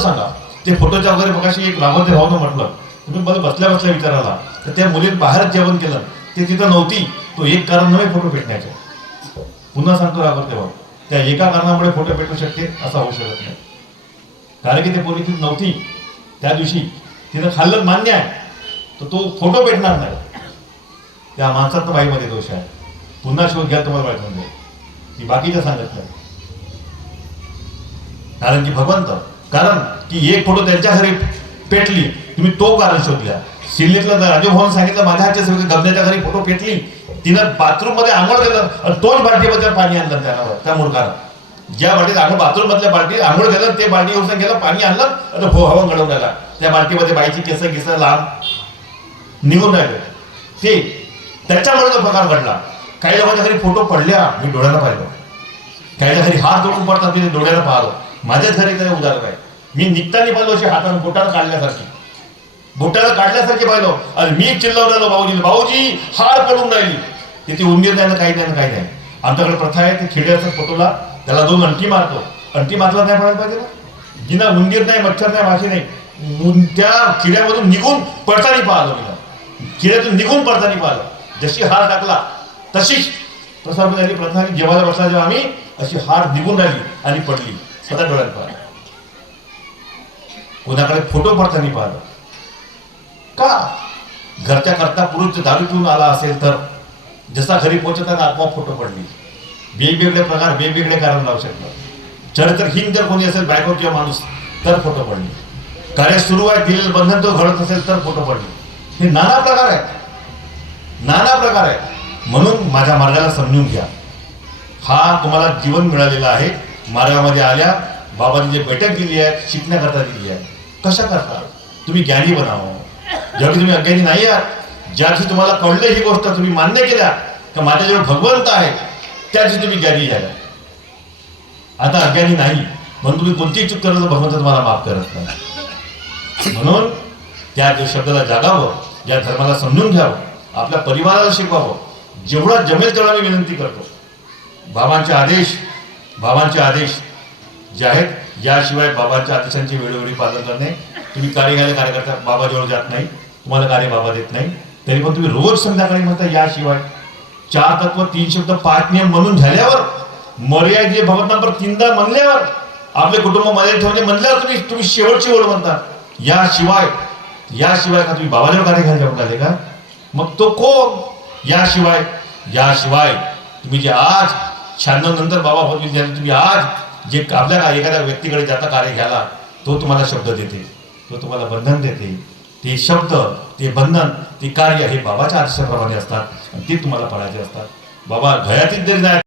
सांगा. ते फोटोच्या वगैरे बघाशी एक लाभवते भावनं म्हटलं, तुम्ही मला बसल्या बसल्या विचाराला तर त्या मुलीत बाहेरच जेवण केलं, ते तिथं नव्हती. तो एक कारण नव्हे फोटो भेटण्याचे. पुन्हा सांगतो राघवते भाऊ, त्या एका कारणामुळे फोटो भेटू शकते असं होऊ शकत नाही. कारण की ते पोरी तिथे नव्हती त्या दिवशी, तिनं खाल्लं मान्य आहे, तर तो फोटो भेटणार नाही. त्या माणसात बाईमध्ये दोष आहे. पुन्हा शोध घ्या, तुम्हाला माहित म्हणजे ती बाकीच्या सांगत नाही. कारण की भगवंत, कारण की एक फोटो त्यांच्या घरी पेटली, तुम्ही तो कारण शोधल्या. सिल्लीतलं राजभवन सांगितलं, माझ्या हातच्या सगळे गमण्याच्या घरी फोटो पेटली, तिनं बाथरूम मध्ये आंघोळ केलं आणि तोच बाल्टीमध्ये पाणी आणलं त्यानं, त्या मूर्खानं. ज्या बाल्टीत आंघोळ, बाथरूम मधल्या बाल्टी आंघोळ केलं, ते बाल्टी येऊन गेलं, पाणी आणलं आणि हवा घडवण्याला त्या बाल्टीमध्ये बाईची केस लांब निघून राहिले. ते त्याच्यामुळे तो प्रकार घडला. काही लोकांच्या घरी फोटो पडल्या, मी डोळ्याला पाहिलं. काहीच्या घरी हात जोडून पडतात, मी डोळ्याला पाहिलं. माझ्याच घरी काही उदाहरण आहे. मी निघताना पाहिलो अशी हातानं बोटाला काढल्यासारखी पाहिलो. आणि मी चिल्लावून राहिलो भाऊजी हार पडून राहिली. तिथे उंदीर नाही ना काही नाही. आमच्याकडे प्रथा आहे, ते खिड्याचा फोटोला त्याला 2 अंटी मारतो. अंटी मारला नाही पडायला पाहिजे ना. जिना उंदीर नाही, मच्छर नाही, माशी नाही, त्या खिड्यामधून निघून पडताना पाहिलं. मी खिड्यातून निघून पडताना पाहिलं. जशी हार टाकला तशीच प्रसाद झाली. प्रथा जेवायला बसला जेव्हा आम्ही, अशी हार निघून राहिली आणि पडली. स्वतः डोळ्यात पाहिलं. कोणाकडे फोटो पडताना पाहिलं का? घरच्या करता पुरुष दारू पिऊन आला असेल तर जसा घरी पोहोचताना आत्मा फोटो पडली. वेगवेगळे प्रकार, वेगवेगळे कारण लावू शकतात. चरित्रहीन जर कोणी असेल, बायको किंवा माणूस, तर फोटो पडली. कार्य सुरू आहे, दिलेलं बंधन तो घडत असेल तर फोटो पडली. हे नाना प्रकार आहेत. म्हणून माझ्या मार्गाला समजून घ्या. हा तुम्हाला जीवन मिळालेला आहे. मार्गामध्ये आल्या, बाबांनी जे बैठक दिली आहे, शिकण्याकरता दिली आहे. कशा करता तुम्ही ज्ञानी बनावं. जेव्हा तुम्ही अज्ञानी नाही आहात, ज्या दिवशी तुम्हाला कळलं ही गोष्ट, तुम्ही मान्य केल्या तर माझ्याजवळ भगवंत आहे, त्या दिवशी तुम्ही ज्ञानी झाला. आता अज्ञानी नाही म्हणून तुम्ही कोणतीही चूक करत भगवंत तुम्हाला माफ करत नाही. म्हणून त्या शब्दाला जागावं, या धर्माला समजून घ्यावं, आपल्या परिवाराला शिकवावं. जेवढा जमेल तेवढा मी विनंती करतो. बाबांचे आदेश जे आहेत, याशिवाय बाबांच्या आदेशांचे वेळोवेळी पालन करणे. तुम्ही कार्यकर्ता बाबाजवळ जात नाही, तुम्हाला कार्य बाबा देत नाही, तरी पण तुम्ही रोज संध्याकाळी म्हणता याशिवाय. 4 तत्व 3 शब्द 5 नियम म्हणून झाल्यावर, मर्यादित भगवत नंबर 3दा म्हणल्यावर, आपले कुटुंब मध्ये ठेवणे म्हणल्यावर तुम्ही शेवटची ओळ म्हणता याशिवाय का तुम्ही बाबाजवळ कार्य घ्यायला जाऊन आले का? मग तो कोण? याशिवाय तुम्ही जे आज 96 नंतर बाबा होत, तुम्ही आज जे आपल्या एखाद्या व्यक्तीकडे जाता कार्य घ्यायला, तो तुम्हाला शब्द देते, तो तुम्हाला बंधन देते. ते शब्द, ते बंधन, ते कार्य हे बाबाच्या आदेशाप्रमाणे असतात आणि ते तुम्हाला पाळायचे असतात. बाबा घयातीत जरी नाही